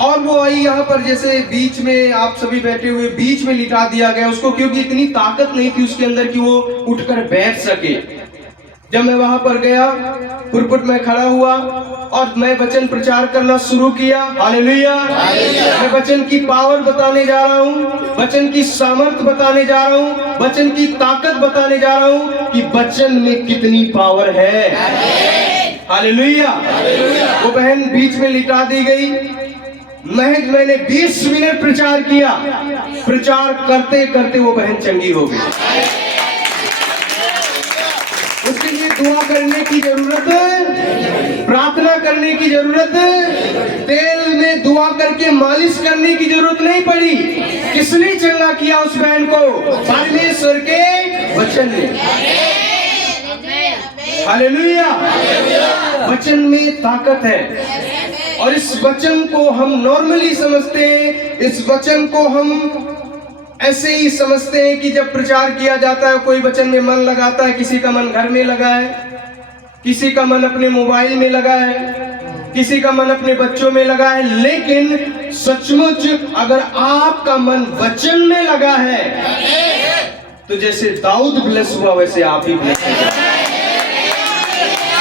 और वो आई यहाँ पर, जैसे बीच में आप सभी बैठे हुए, बीच में लिटा दिया गया उसको, क्योंकि इतनी ताकत नहीं थी उसके अंदर कि वो उठकर बैठ सके। जब मैं वहां पर गया, पुरपुट में खड़ा हुआ और मैं वचन प्रचार करना शुरू किया। हालेलुया। मैं वचन की पावर बताने जा रहा हूँ, वचन की सामर्थ बताने जा रहा हूँ, वचन की ताकत बताने जा रहा हूँ कि वचन में कितनी पावर है। हालेलुया। वो बहन बीच में लिटा दी गई। मैंने 20 मिनट प्रचार किया। प्रचार करते करते वो बहन चंगी हो गई। उसके लिए दुआ करने की जरूरत है, प्रार्थना करने की जरूरत है, तेल में दुआ करके मालिश करने की जरूरत नहीं पड़ी। किसने चंगा किया उस बहन को? परमेश्वर के वचन ने। हालेलुया। वचन में ताकत है और इस वचन को हम नॉर्मली समझते हैं। इस वचन को हम ऐसे ही समझते हैं कि जब प्रचार किया जाता है, कोई वचन में मन लगाता है, किसी का मन घर में लगा है, किसी का मन अपने मोबाइल में लगा है, किसी का मन अपने बच्चों में लगा है। लेकिन सचमुच अगर आपका मन वचन में लगा है तो जैसे दाऊद ब्लेस हुआ वैसे आप ही ब्लेस हो।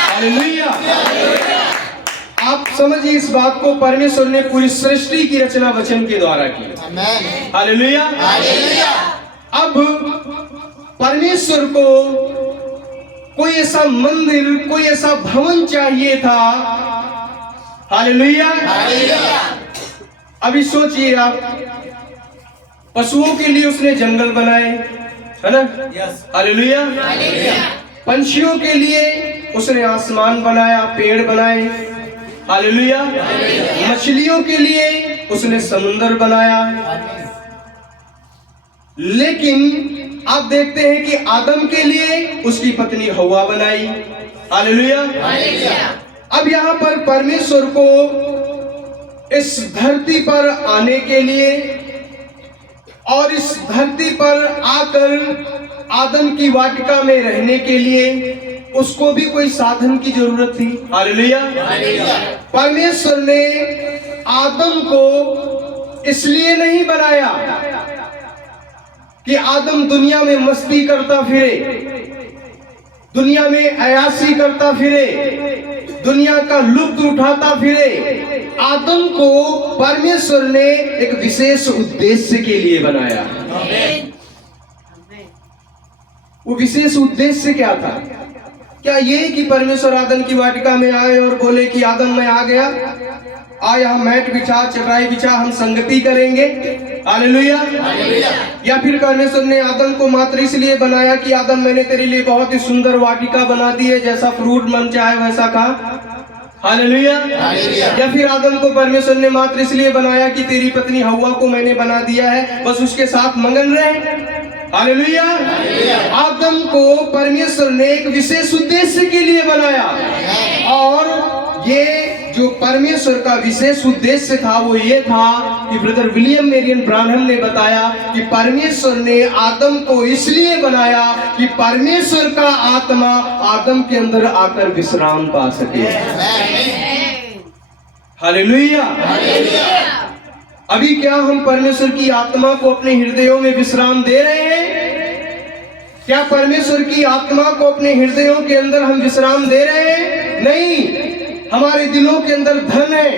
हालेलुया। आप समझिए इस बात को, परमेश्वर ने पूरी सृष्टि की रचना वचन के द्वारा की। हालेलुया। अब परमेश्वर को कोई ऐसा मंदिर, कोई ऐसा भवन चाहिए था। हालेलुया। अभी सोचिए आप, पशुओं के लिए उसने जंगल बनाए, है ना? हालेलुया। पंछियों के लिए उसने आसमान बनाया, पेड़ बनाए। हालेलुया। मछलियों के लिए उसने समुद्र बनाया। लेकिन आप देखते हैं कि आदम के लिए उसकी पत्नी हव्वा बनाई। हालेलुया। अब यहाँ पर परमेश्वर को इस धरती पर आने के लिए और इस धरती पर आकर आदम की वाटिका में रहने के लिए उसको भी कोई साधन की जरूरत थी। हालेलुया। परमेश्वर ने आदम को इसलिए नहीं बनाया कि आदम दुनिया में मस्ती करता फिरे, दुनिया में अयासी करता फिरे, दुनिया का लुत्फ उठाता फिरे। आदम को परमेश्वर ने एक विशेष उद्देश्य के लिए बनाया। वो विशेष उद्देश्य क्या था? क्या ये कि परमेश्वर आदम की वाटिका में आए और बोले कि आदम मैं आ गया, आ यहाँ मैट बिछा, चटाई बिछा, हम संगति करेंगे। हालेलुया। या फिर परमेश्वर ने आदम को मात्र इसलिए बनाया कि आदम मैंने तेरे लिए बहुत ही सुंदर वाटिका बना दी है, जैसा फ्रूट मन चाहे वैसा खा। हालेलुया। या फिर आदम को परमेश्वर ने मात्र इसलिए बनाया कि तेरी पत्नी हव्वा को मैंने बना दिया है, बस उसके साथ मगन रहे। हालेलुया। आदम को परमेश्वर ने एक विशेष उद्देश्य के लिए बनाया और ये जो परमेश्वर का विशेष उद्देश्य था वो ये था कि ब्रदर विलियम मेरियन ब्रानहम ने बताया कि परमेश्वर ने आदम को इसलिए बनाया कि परमेश्वर का आत्मा आदम के अंदर आकर विश्राम पा सके। हालेलुया। अभी क्या हम परमेश्वर की आत्मा को अपने हृदयों में विश्राम दे रहे हैं? क्या परमेश्वर की आत्मा को अपने हृदयों के अंदर हम विश्राम दे रहे हैं? नहीं। हमारे दिलों के अंदर धन है,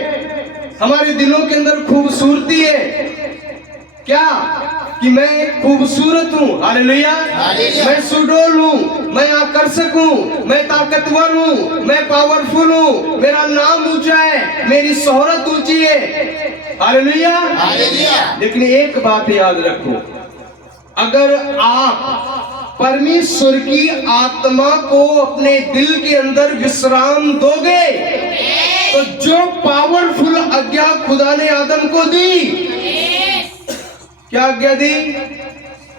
हमारे दिलों के अंदर खूबसूरती है। क्या कि मैं खूबसूरत हूँ? हालेलुया। मैं सुडौल हूँ, मैं आकर्षक हूँ, मैं ताकतवर हूँ, मैं पावरफुल हूँ, मेरा नाम ऊंचा है, मेरी शोहरत ऊंची है। हालेलुया। लेकिन एक बात याद रखो, अगर आप परमेश्वर की आत्मा को अपने दिल के अंदर विश्राम दोगे तो जो पावरफुल आज्ञा खुदा ने आदम को दी, क्या आज्ञा दी?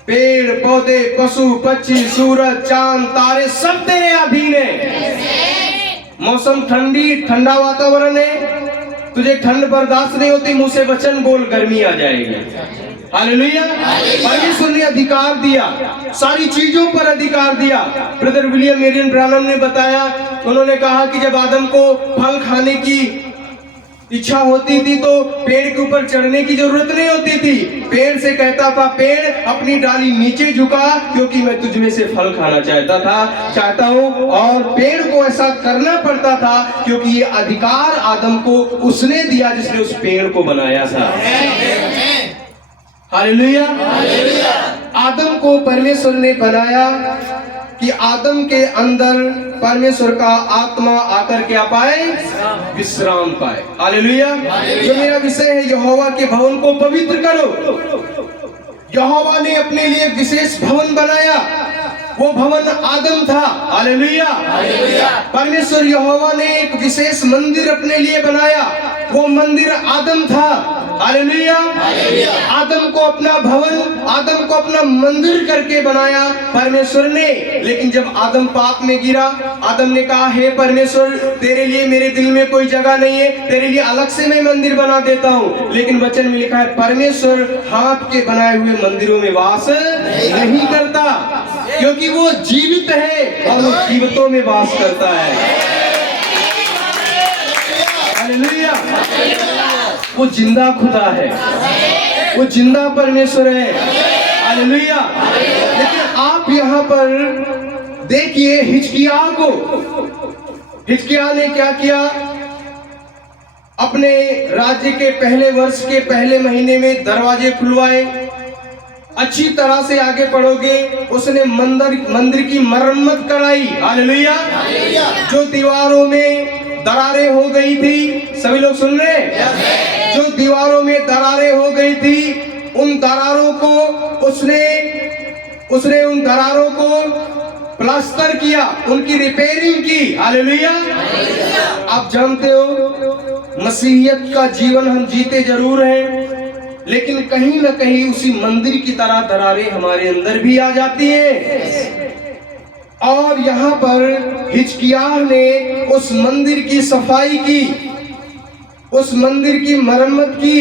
पेड़ पौधे, पशु पक्षी, सूरज चांद तारे सब तेरे अधीन है। मौसम ठंडा वातावरण है, तुझे ठंड बर्दाश्त नहीं होती, मुंह से वचन बोल, गर्मी आ जाएगी। हालेलुया। परमेश्वर ने अधिकार दिया, सारी चीजों पर अधिकार दिया। ब्रदर विलियम मेरियन ब्रानहम ने बताया, उन्होंने कहा कि जब आदम को फल खाने की इच्छा होती थी तो पेड़ के ऊपर चढ़ने की जरूरत नहीं होती थी। पेड़ से कहता था, पेड़ अपनी डाली नीचे झुका क्योंकि मैं तुझ में से फल खाना चाहता हूँ। और पेड़ को ऐसा करना पड़ता था क्योंकि ये अधिकार आदम को उसने दिया जिसने उस पेड़ को बनाया था। हालेलुया। आदम को परमेश्वर ने बनाया कि आदम के अंदर परमेश्वर का आत्मा आकर क्या पाए, विश्राम पाए। हालेलुया। जो मेरा विषय है, यहोवा के भवन को पवित्र करो। यहोवा ने अपने लिए विशेष भवन बनाया, वो भवन आदम था। हालेलुया। परमेश्वर यहोवा ने एक विशेष मंदिर अपने लिए बनाया, वो मंदिर आदम था। हालेलुया। आदम को अपना भवन, आदम को अपना मंदिर करके बनाया परमेश्वर ने। लेकिन जब आदम पाप में गिरा, आदम ने कहा, हे परमेश्वर, तेरे लिए मेरे दिल में कोई जगह नहीं है, तेरे लिए अलग से मैं मंदिर बना देता हूँ। लेकिन वचन में लिखा है, परमेश्वर हाथ के बनाए हुए मंदिरों में वास नहीं करता, क्योंकि वो जीवित है और वो जीवितों में वास करता है। हालेलुया। वो जिंदा खुदा है, वो जिंदा परमेश्वर है। हालेलुया। लेकिन आप यहाँ पर देखिए हिजकिय्याह को, हिजकिय्याह ने क्या किया, अपने राज्य के पहले वर्ष के पहले महीने में दरवाजे खुलवाए। अच्छी तरह से आगे पढ़ोगे, उसने मंदिर की मरम्मत कराई। हालेलुया। जो दीवारों में दरारें हो गई थी, सभी लोग सुन रहे हैं? जो दीवारों में दरारें हो गई थी, उन दरारों को उसने उन दरारों को प्लास्टर किया, उनकी रिपेयरिंग की। हालेलुया। आप जानते हो, मसीहियत का जीवन हम जीते जरूर हैं, लेकिन कहीं ना कहीं उसी मंदिर की तरह दरारें हमारे अंदर भी आ जाती हैं। और यहाँ पर हिजकिय्याह ने उस मंदिर की सफाई की, उस मंदिर की मरम्मत की,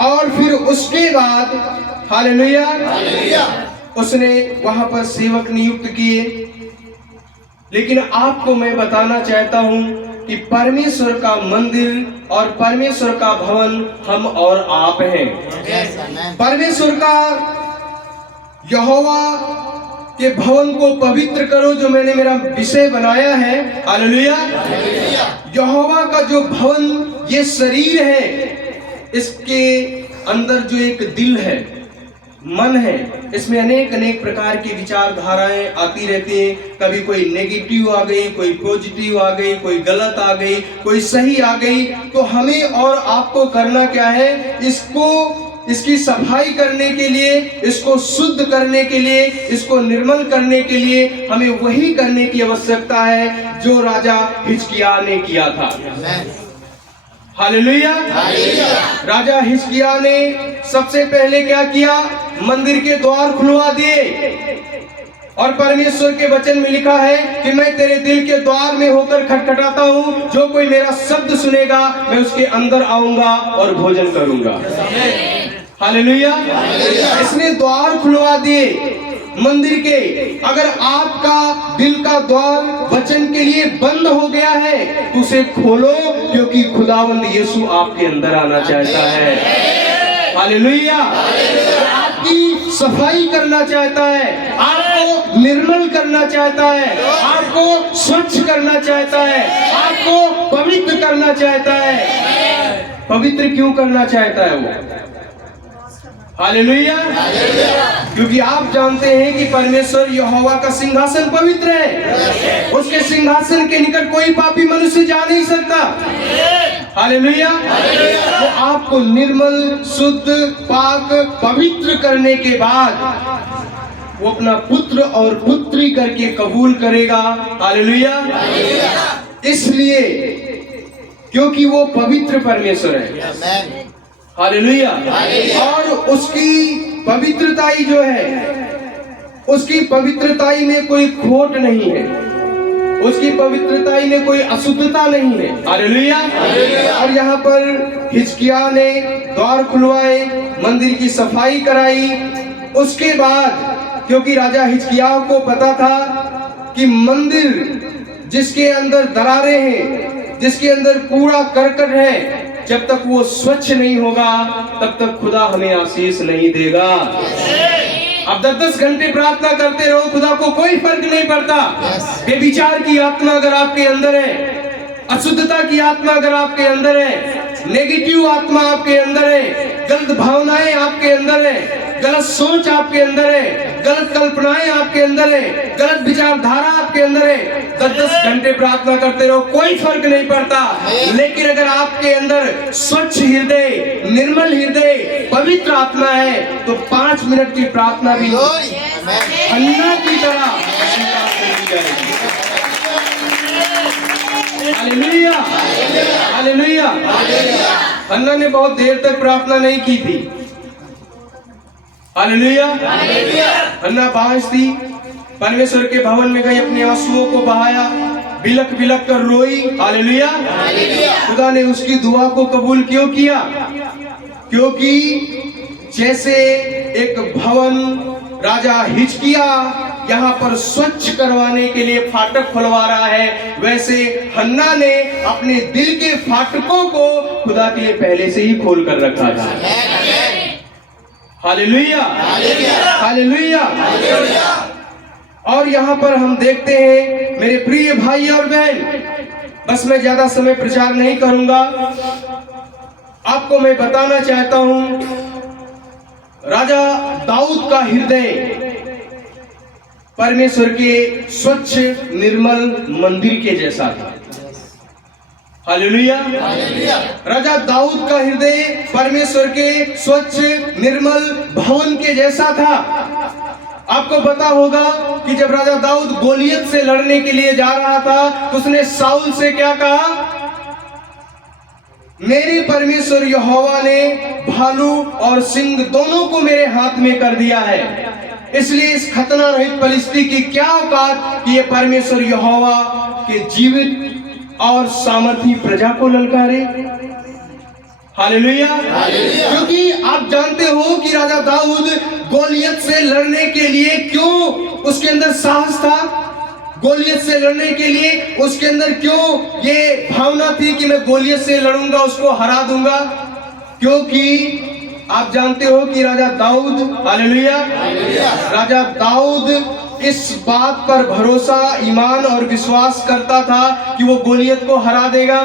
और फिर उसके बाद हालेलुया उसने वहां पर सेवक नियुक्त किए। लेकिन आपको मैं बताना चाहता हूं कि परमेश्वर का मंदिर और परमेश्वर का भवन हम और आप हैं। परमेश्वर का, यहोवा के भवन को पवित्र करो, जो मैंने मेरा विषय बनाया है। हालेलुया। यहोवा का जो भवन, ये शरीर है, इसके अंदर जो एक दिल है, मन है, इसमें अनेक प्रकार की विचारधाराएं आती रहती हैं। कभी कोई नेगेटिव आ गई, कोई पॉजिटिव आ गई, कोई गलत आ गई, कोई सही आ गई। तो हमें और आपको करना क्या है, इसकी सफाई करने के लिए, इसको शुद्ध करने के लिए, इसको निर्मल करने के लिए हमें वही करने की आवश्यकता है जो राजा हिजकिय्याह ने किया था। हालेलुया। राजा हिजकिय्याह ने सबसे पहले क्या किया, मंदिर के द्वार खुलवा दिए। और परमेश्वर के वचन में लिखा है कि मैं तेरे दिल के द्वार में होकर खटखटाता हूँ, जो कोई मेरा शब्द सुनेगा मैं उसके अंदर आऊंगा और भोजन करूंगा। हालेलुया। इसने द्वार खुलवा दिए मंदिर के। अगर आपका दिल का द्वार वचन के लिए बंद हो गया है तो उसे खोलो, क्योंकि खुदावंद यीशु आपके अंदर आना चाहता है। हालेलुया। आपकी सफाई करना चाहता है, आपको निर्मल करना चाहता है, आपको स्वच्छ करना चाहता है, आपको पवित्र करना चाहता है। पवित्र क्यों करना चाहता है वो? हालेलुया। क्योंकि आप जानते हैं कि परमेश्वर यहोवा का सिंहासन पवित्र है, उसके सिंहासन के निकट कोई पापी मनुष्य जा नहीं सकता। हालेलुया। तो आपको निर्मल, शुद्ध, पाक, पवित्र करने के बाद वो अपना पुत्र और पुत्री करके कबूल करेगा। हालेलुया। इसलिए क्योंकि वो पवित्र परमेश्वर है। हालेलुया। और उसकी पवित्रताई जो है, उसकी पवित्रताई में कोई खोट नहीं है, उसकी पवित्रताई में कोई अशुद्धता नहीं है। हालेलुया। और यहाँ पर हिजकिय्याह ने द्वार खुलवाए, मंदिर की सफाई कराई। उसके बाद क्योंकि राजा हिजकिय्याह को पता था कि मंदिर जिसके अंदर दरारें हैं, जिसके अंदर कूड़ा करकट है, जब तक वो स्वच्छ नहीं होगा तब तक खुदा हमें आशीष नहीं देगा। अब 10-10 घंटे प्रार्थना करते रहो, खुदा को कोई फर्क नहीं पड़ता। बेविचार की आत्मा अगर आपके अंदर है, अशुद्धता की आत्मा अगर आपके अंदर है, नेगेटिव आत्मा आपके अंदर है, गलत भावनाएं आपके अंदर है, गलत सोच आपके अंदर है, गलत कल्पनाएं आपके अंदर है, गलत विचारधारा आपके अंदर है, 10-10 घंटे प्रार्थना करते रहो, कोई फर्क नहीं पड़ता। लेकिन अगर आपके अंदर स्वच्छ हृदय, निर्मल हृदय, पवित्र आत्मा है तो 5 मिनट की प्रार्थना भी हन्ना की तरह स्वीकार कर ली जाएगी। Hallelujah, hallelujah. हन्ना ने बहुत देर तक प्रार्थना नहीं की थी। हालेलुया। हन्ना बांझ थी, परमेश्वर के भवन में गई, अपने आंसुओं को बहाया, बिलक बिलक कर रोई। हालेलुया। खुदा ने उसकी दुआ को कबूल क्यों किया? क्योंकि जैसे एक भवन राजा हिजकिया यहाँ पर स्वच्छ करवाने के लिए फाटक खुलवा रहा है, वैसे हन्ना ने अपने दिल के फाटकों को खुदा के लिए पहले से ही खोल कर रखा था। Hallelujah, hallelujah. और यहाँ पर हम देखते हैं मेरे प्रिय भाई और बहन, बस मैं ज्यादा समय प्रचार नहीं करूंगा, आपको मैं बताना चाहता हूं राजा दाऊद का हृदय परमेश्वर के स्वच्छ निर्मल मंदिर के जैसा था। हालेलुया। राजा दाऊद का हृदय परमेश्वर के स्वच्छ निर्मल भवन के जैसा था। आपको पता होगा कि जब राजा दाऊद गोलियत से लड़ने के लिए जा रहा था तो उसने साउल से क्या कहा? मेरे परमेश्वर यहोवा ने भालू और सिंह दोनों को मेरे हाथ में कर दिया है, इसलिए इस खतना रहित फलिस्ती की क्या औकात कि ये परमेश्वर यहोवा के जीवित और सामर्थी प्रजा को ललकारे। हालेलुया। क्योंकि आप जानते हो कि राजा दाऊद गोलियत से लड़ने के लिए क्यों उसके अंदर साहस था, गोलियत से लड़ने के लिए उसके अंदर क्यों ये भावना थी कि मैं गोलियत से लड़ूंगा, उसको हरा दूंगा? क्योंकि आप जानते हो कि राजा दाऊद, हालेलुया, राजा दाऊद इस बात पर भरोसा, ईमान और विश्वास करता था कि वो गोलियत को हरा देगा,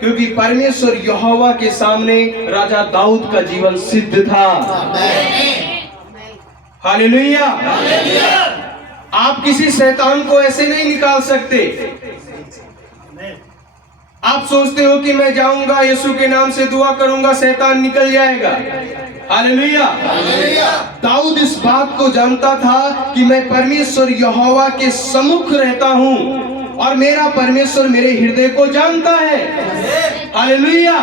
क्योंकि परमेश्वर यहोवा के सामने राजा दाऊद का जीवन सिद्ध था। हालेलुया। आप किसी शैतान को ऐसे नहीं निकाल सकते। आप सोचते हो कि मैं जाऊंगा यीशु के नाम से दुआ करूंगा शैतान निकल जाएगा। हालेलुया। दाऊद इस बात को जानता था कि मैं परमेश्वर यहोवा के सम्मुख रहता हूं और मेरा परमेश्वर मेरे हृदय को जानता है। हालेलुया।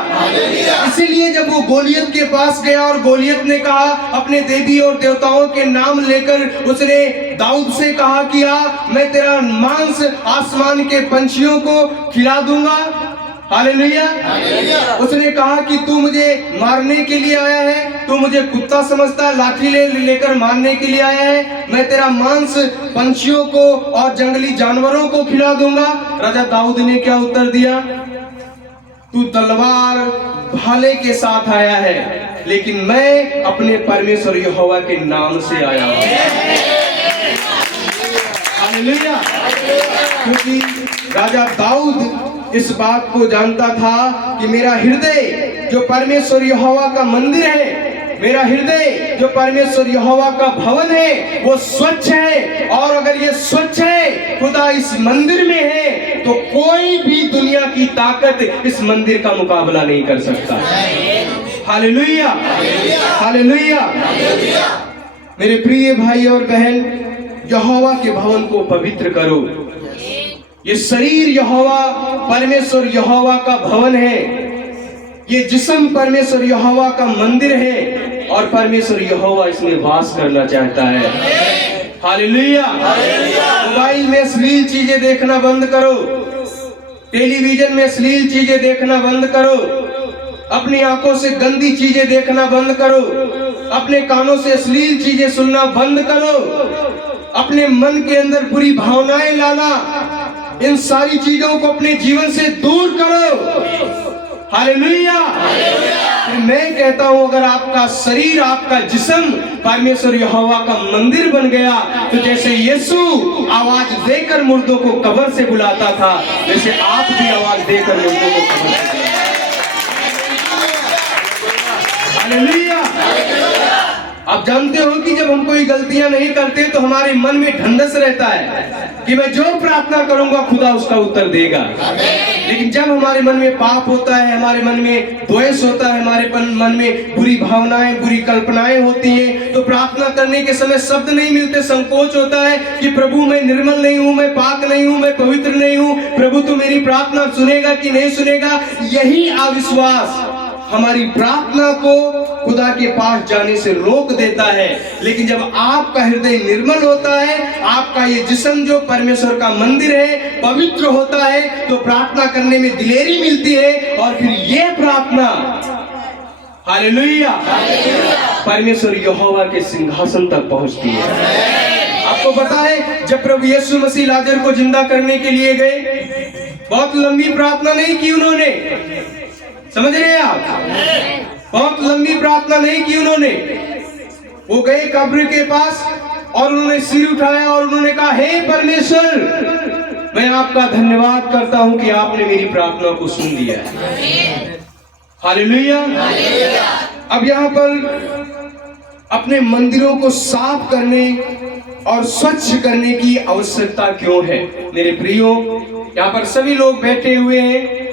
इसीलिए जब वो गोलियत के पास गया और गोलियत ने कहा, अपने देवी और देवताओं के नाम लेकर उसने दाऊद से कहा कि मैं तेरा मांस आसमान के पंछियों को खिला दूंगा। हालेलुया। उसने कहा कि तू मुझे मारने के लिए आया है, तू मुझे कुत्ता समझता है, लाठी लेकर मारने के लिए आया है, मैं तेरा मांस पंछियों को और जंगली जानवरों को खिला दूंगा। राजा दाऊद ने क्या उत्तर दिया? तू तलवार भाले के साथ आया है, लेकिन मैं अपने परमेश्वर यहोवा के नाम से आया हूं। हालेलुया। क्योंकि राजा दाऊद इस बात को जानता था कि मेरा हृदय जो परमेश्वर यहोवा का मंदिर है, मेरा हृदय जो परमेश्वर यहोवा का भवन है, वो स्वच्छ है, और अगर ये स्वच्छ है, खुदा इस मंदिर में है, तो कोई भी दुनिया की ताकत इस मंदिर का मुकाबला नहीं कर सकता। Hallelujah, hallelujah. मेरे प्रिय भाई और बहन, यहोवा के भवन को पवित्र करो। ये शरीर यहोवा परमेश्वर यहोवा का भवन है, ये जिस्म परमेश्वर यहोवा का मंदिर है, और परमेश्वर यहोवा इसमें वास करना चाहता है। हालेलुया। मोबाइल में अश्लील चीजें देखना बंद करो, टेलीविजन में अश्लील चीजें देखना बंद करो, अपनी आंखों से गंदी चीजें देखना बंद करो, अपने कानों से अश्लील चीजें सुनना बंद करो, अपने मन के अंदर बुरी भावनाएं लाना इन सारी चीजों को अपने जीवन से दूर करो। हालेलुया। मैं कहता हूं अगर आपका शरीर, आपका जिस्म परमेश्वर यहोवा का मंदिर बन गया, तो जैसे यीशु आवाज देकर मुर्दों को कब्र से बुलाता था, वैसे आप भी आवाज देकर मुर्दों को कब्र से बुलाएं। हालेलुया। आप जानते हो कि जब हम कोई गलतियां नहीं करते तो हमारे मन में ढंढस रहता है कि मैं जो प्रार्थना करूंगा खुदा उसका उत्तर देगा। लेकिन जब हमारे मन में पाप होता है, हमारे मन में द्वेष होता है, हमारे मन में बुरी भावनाएं, बुरी कल्पनाएं होती हैं, तो प्रार्थना करने के समय शब्द नहीं मिलते, संकोच होता है कि प्रभु मैं निर्मल नहीं हूं, मैं पाक नहीं हूं, मैं पवित्र नहीं हूं, प्रभु तो मेरी प्रार्थना सुनेगा कि नहीं सुनेगा। यही अविश्वास हमारी प्रार्थना को खुदा के पास जाने से रोक देता है। लेकिन जब आपका हृदय निर्मल होता है, आपका ये जिस्म जो परमेश्वर का मंदिर है पवित्र होता है, तो प्रार्थना करने में दिलेरी मिलती है और फिर ये प्रार्थना हालेलुया परमेश्वर यहोवा के सिंहासन तक पहुंचती है। आपको पता है जब प्रभु यीशु मसीह लाजर को जिंदा करने के लिए गए, बहुत लंबी प्रार्थना नहीं की उन्होंने, समझ रहे हैं आप? बहुत लंबी प्रार्थना नहीं की उन्होंने। वो गए कब्र के पास और उन्होंने सिर उठाया और उन्होंने कहा, हे परमेश्वर, मैं आपका धन्यवाद करता हूं कि आपने मेरी प्रार्थना को सुन लिया है। हालेलुया। अब यहाँ पर अपने मंदिरों को साफ करने और स्वच्छ करने की आवश्यकता क्यों है? मेरे प्रियो, यहाँ पर सभी लोग बैठे हुए हैं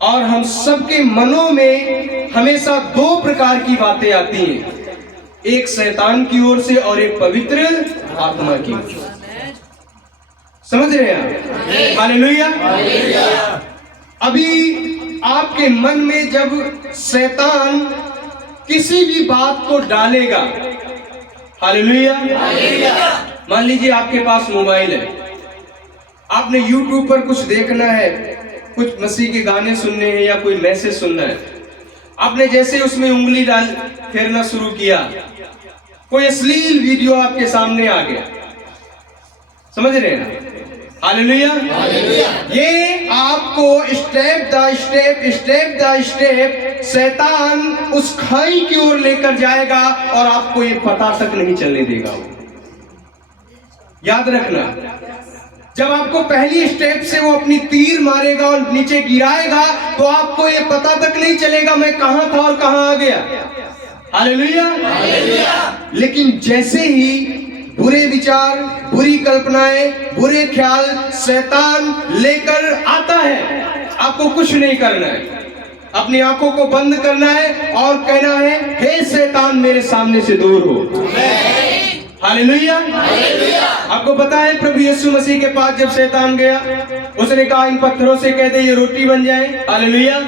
और हम सबके मनों में हमेशा दो प्रकार की बातें आती हैं, एक शैतान की ओर से और एक पवित्र आत्मा की ओर से। समझ रहे हैं आप? हालेलुया। अभी आपके मन में जब शैतान किसी भी बात को डालेगा, हालेलुया, मान लीजिए आपके पास मोबाइल है, आपने YouTube पर कुछ देखना है, कुछ मसीह के गाने सुनने हैं या कोई मैसेज सुनना है, आपने जैसे उसमें उंगली डाल फेरना शुरू किया, कोई अश्लील वीडियो आपके सामने आ गया। समझ रहे हैं ना? हालेलुया। ये आपको स्टेप बाय स्टेप शैतान उस खाई की ओर लेकर जाएगा और आपको ये पता तक नहीं चलने देगा। याद रखना, जब आपको पहली स्टेप से वो अपनी तीर मारेगा और नीचे गिराएगा तो आपको ये पता तक नहीं चलेगा मैं कहां था और कहां आ गया। हालेलुया। लेकिन जैसे ही बुरे विचार, बुरी कल्पनाएं, बुरे ख्याल शैतान लेकर आता है, आपको कुछ नहीं करना है, अपनी आंखों को बंद करना है और कहना है, हे शैतान मेरे सामने से दूर हो। हालेलुया। आपको पता है प्रभु यीशु मसीह के पास जब शैतान गया, उसने कहा इन पत्थरों से कह दे ये रोटी बन जाए। हालेलुया।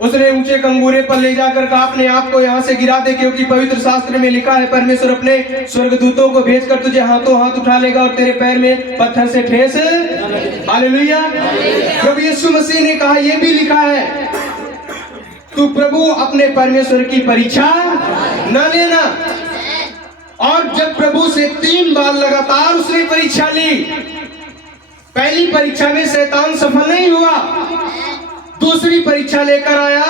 उसने ऊंचे कंगूरे पर ले जाकर कहा अपने आप को यहाँ से गिरा दे, क्योंकि पवित्र शास्त्र में लिखा है परमेश्वर अपने स्वर्गदूतों को भेजकर तुझे हाथों हाथ उठा लेगा और तेरे पैर में पत्थर से ठेस। हालेलुया। प्रभु यीशु मसीह ने कहा यह भी लिखा है तू प्रभु अपने परमेश्वर की परीक्षा न लेना। और जब प्रभु से 3 बार लगातार उसने परीक्षा ली, पहली परीक्षा में शैतान सफल नहीं हुआ, दूसरी परीक्षा लेकर आया,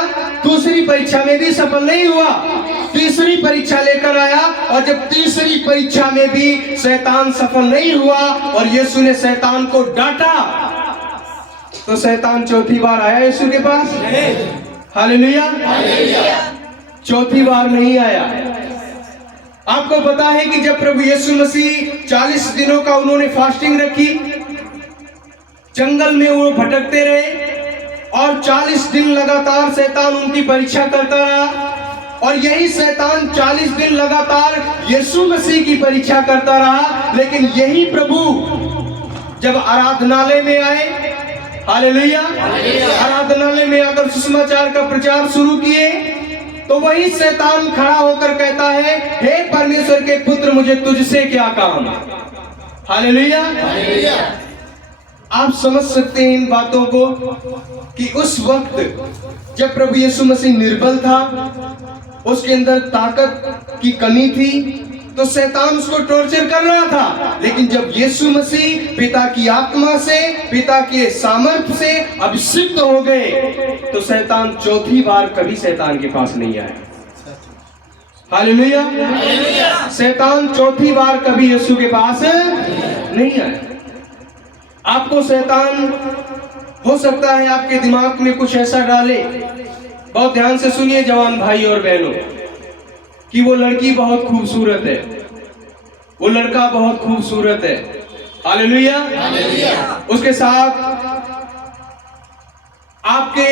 दूसरी परीक्षा में भी सफल नहीं हुआ, तीसरी परीक्षा लेकर आया और जब तीसरी परीक्षा में भी शैतान सफल नहीं हुआ और यीशु ने शैतान को डांटा, तो शैतान चौथी बार आया यीशु के पास। हालेलुया। चौथी बार नहीं आया। आपको पता है कि जब प्रभु यीशु मसीह 40 दिनों का उन्होंने फास्टिंग रखी, जंगल में वो भटकते रहे और 40 दिन लगातार शैतान उनकी परीक्षा करता रहा और यही शैतान 40 दिन लगातार यीशु मसीह की परीक्षा करता रहा। लेकिन यही प्रभु जब आराधनालय में आए, हालेलुया, आराधनालय में आकर सुसमाचार का प्रचार शुरू किए, तो वही शैतान खड़ा होकर कहता है, हे परमेश्वर के पुत्र मुझे तुझसे क्या काम। हालेलुया। आप समझ सकते हैं इन बातों को कि उस वक्त जब प्रभु यीशु मसीह निर्बल था, उसके अंदर ताकत की कमी थी, तो शैतान उसको टॉर्चर कर रहा था, लेकिन जब यीशु मसीह पिता की आत्मा से, पिता के सामर्थ्य से अभिषिक्त हो गए, तो शैतान चौथी बार कभी शैतान के पास नहीं आया। हालेलुया। शैतान चौथी बार कभी यीशु के पास नहीं आया। आपको शैतान हो सकता है आपके दिमाग में कुछ ऐसा डाले, बहुत ध्यान से सुनिए जवान भाई और बहनों, कि वो लड़की बहुत खूबसूरत है, वो लड़का बहुत खूबसूरत है। हालेलुया। उसके साथ आपके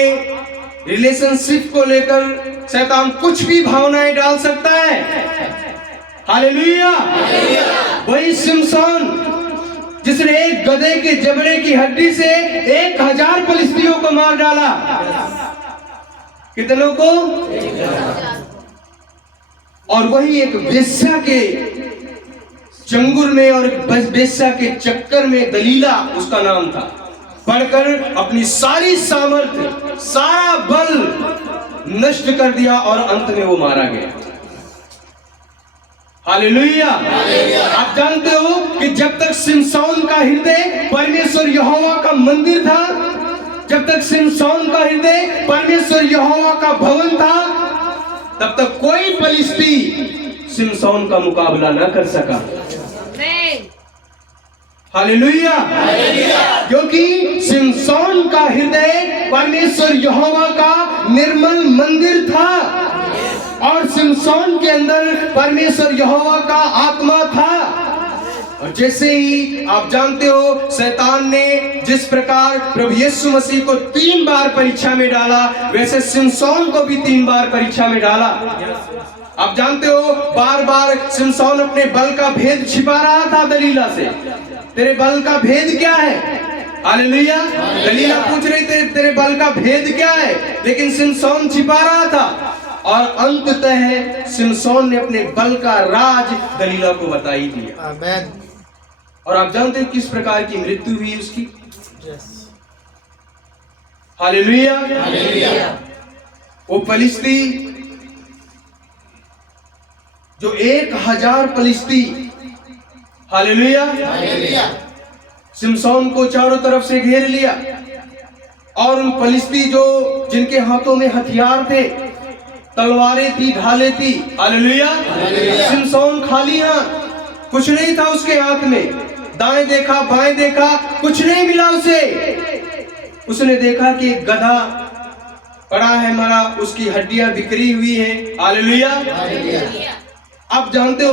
रिलेशनशिप को लेकर शैतान कुछ भी भावनाएं डाल सकता है। हालेलुया। वही शिमशोन जिसने एक गधे के जबड़े की हड्डी से 1000 फिलिस्तीयों को मार डाला। कितनों को? और वही एक वेश्या के चंगुल में और वेश्या के चक्कर में दलीला उसका नाम था, पढ़कर अपनी सारी सामर्थ्य, सारा बल नष्ट कर दिया और अंत में वो मारा गया। हालेलुया। आप जानते हो कि जब तक शिमशोन का हृदय परमेश्वर यहोवा का मंदिर था, जब तक शिमशोन का हृदय परमेश्वर यहोवा का भवन था, तब तक कोई फिलिस्ती शिमशोन का मुकाबला न कर सका। हालेलुया। क्योंकि शिमशोन का हृदय परमेश्वर यहोवा का निर्मल मंदिर था और शिमशोन के अंदर परमेश्वर यहोवा का आत्मा था। और जैसे ही आप जानते हो शैतान ने जिस प्रकार प्रभु यीशु मसीह को 3 बार परीक्षा में डाला, वैसे शिमशोन को भी 3 बार परीक्षा में डाला। आप जानते हो बार बार शिमशोन अपने बल का भेद छिपा रहा था दलीला से। तेरे बल का भेद क्या है? हालेलुया। दलीला पूछ रही थी तेरे बल का भेद क्या है, लेकिन शिमशोन छिपा रहा था और अंततः शिमशोन ने अपने बल का राज दलीला को बता ही दिया। आमीन। और आप जानते हो किस प्रकार की मृत्यु हुई उसकी? हालेलुया। वो फिलिस्ती जो 1000 फिलिस्ती, हालेलुया, शिमशोन को चारों तरफ से घेर लिया और उन फिलिस्ती जो जिनके हाथों में हथियार थे, तलवारें थी, ढाले थी, हालेलुया, शिमशोन खाली हाथ, कुछ नहीं था उसके हाथ में। दाएं देखा बाएं देखा, कुछ नहीं मिला उसे। उसने देखा कि एक गधा पड़ा है मरा, उसकी हड्डियां बिखरी हुई है। हालेलुया। आप जानते हो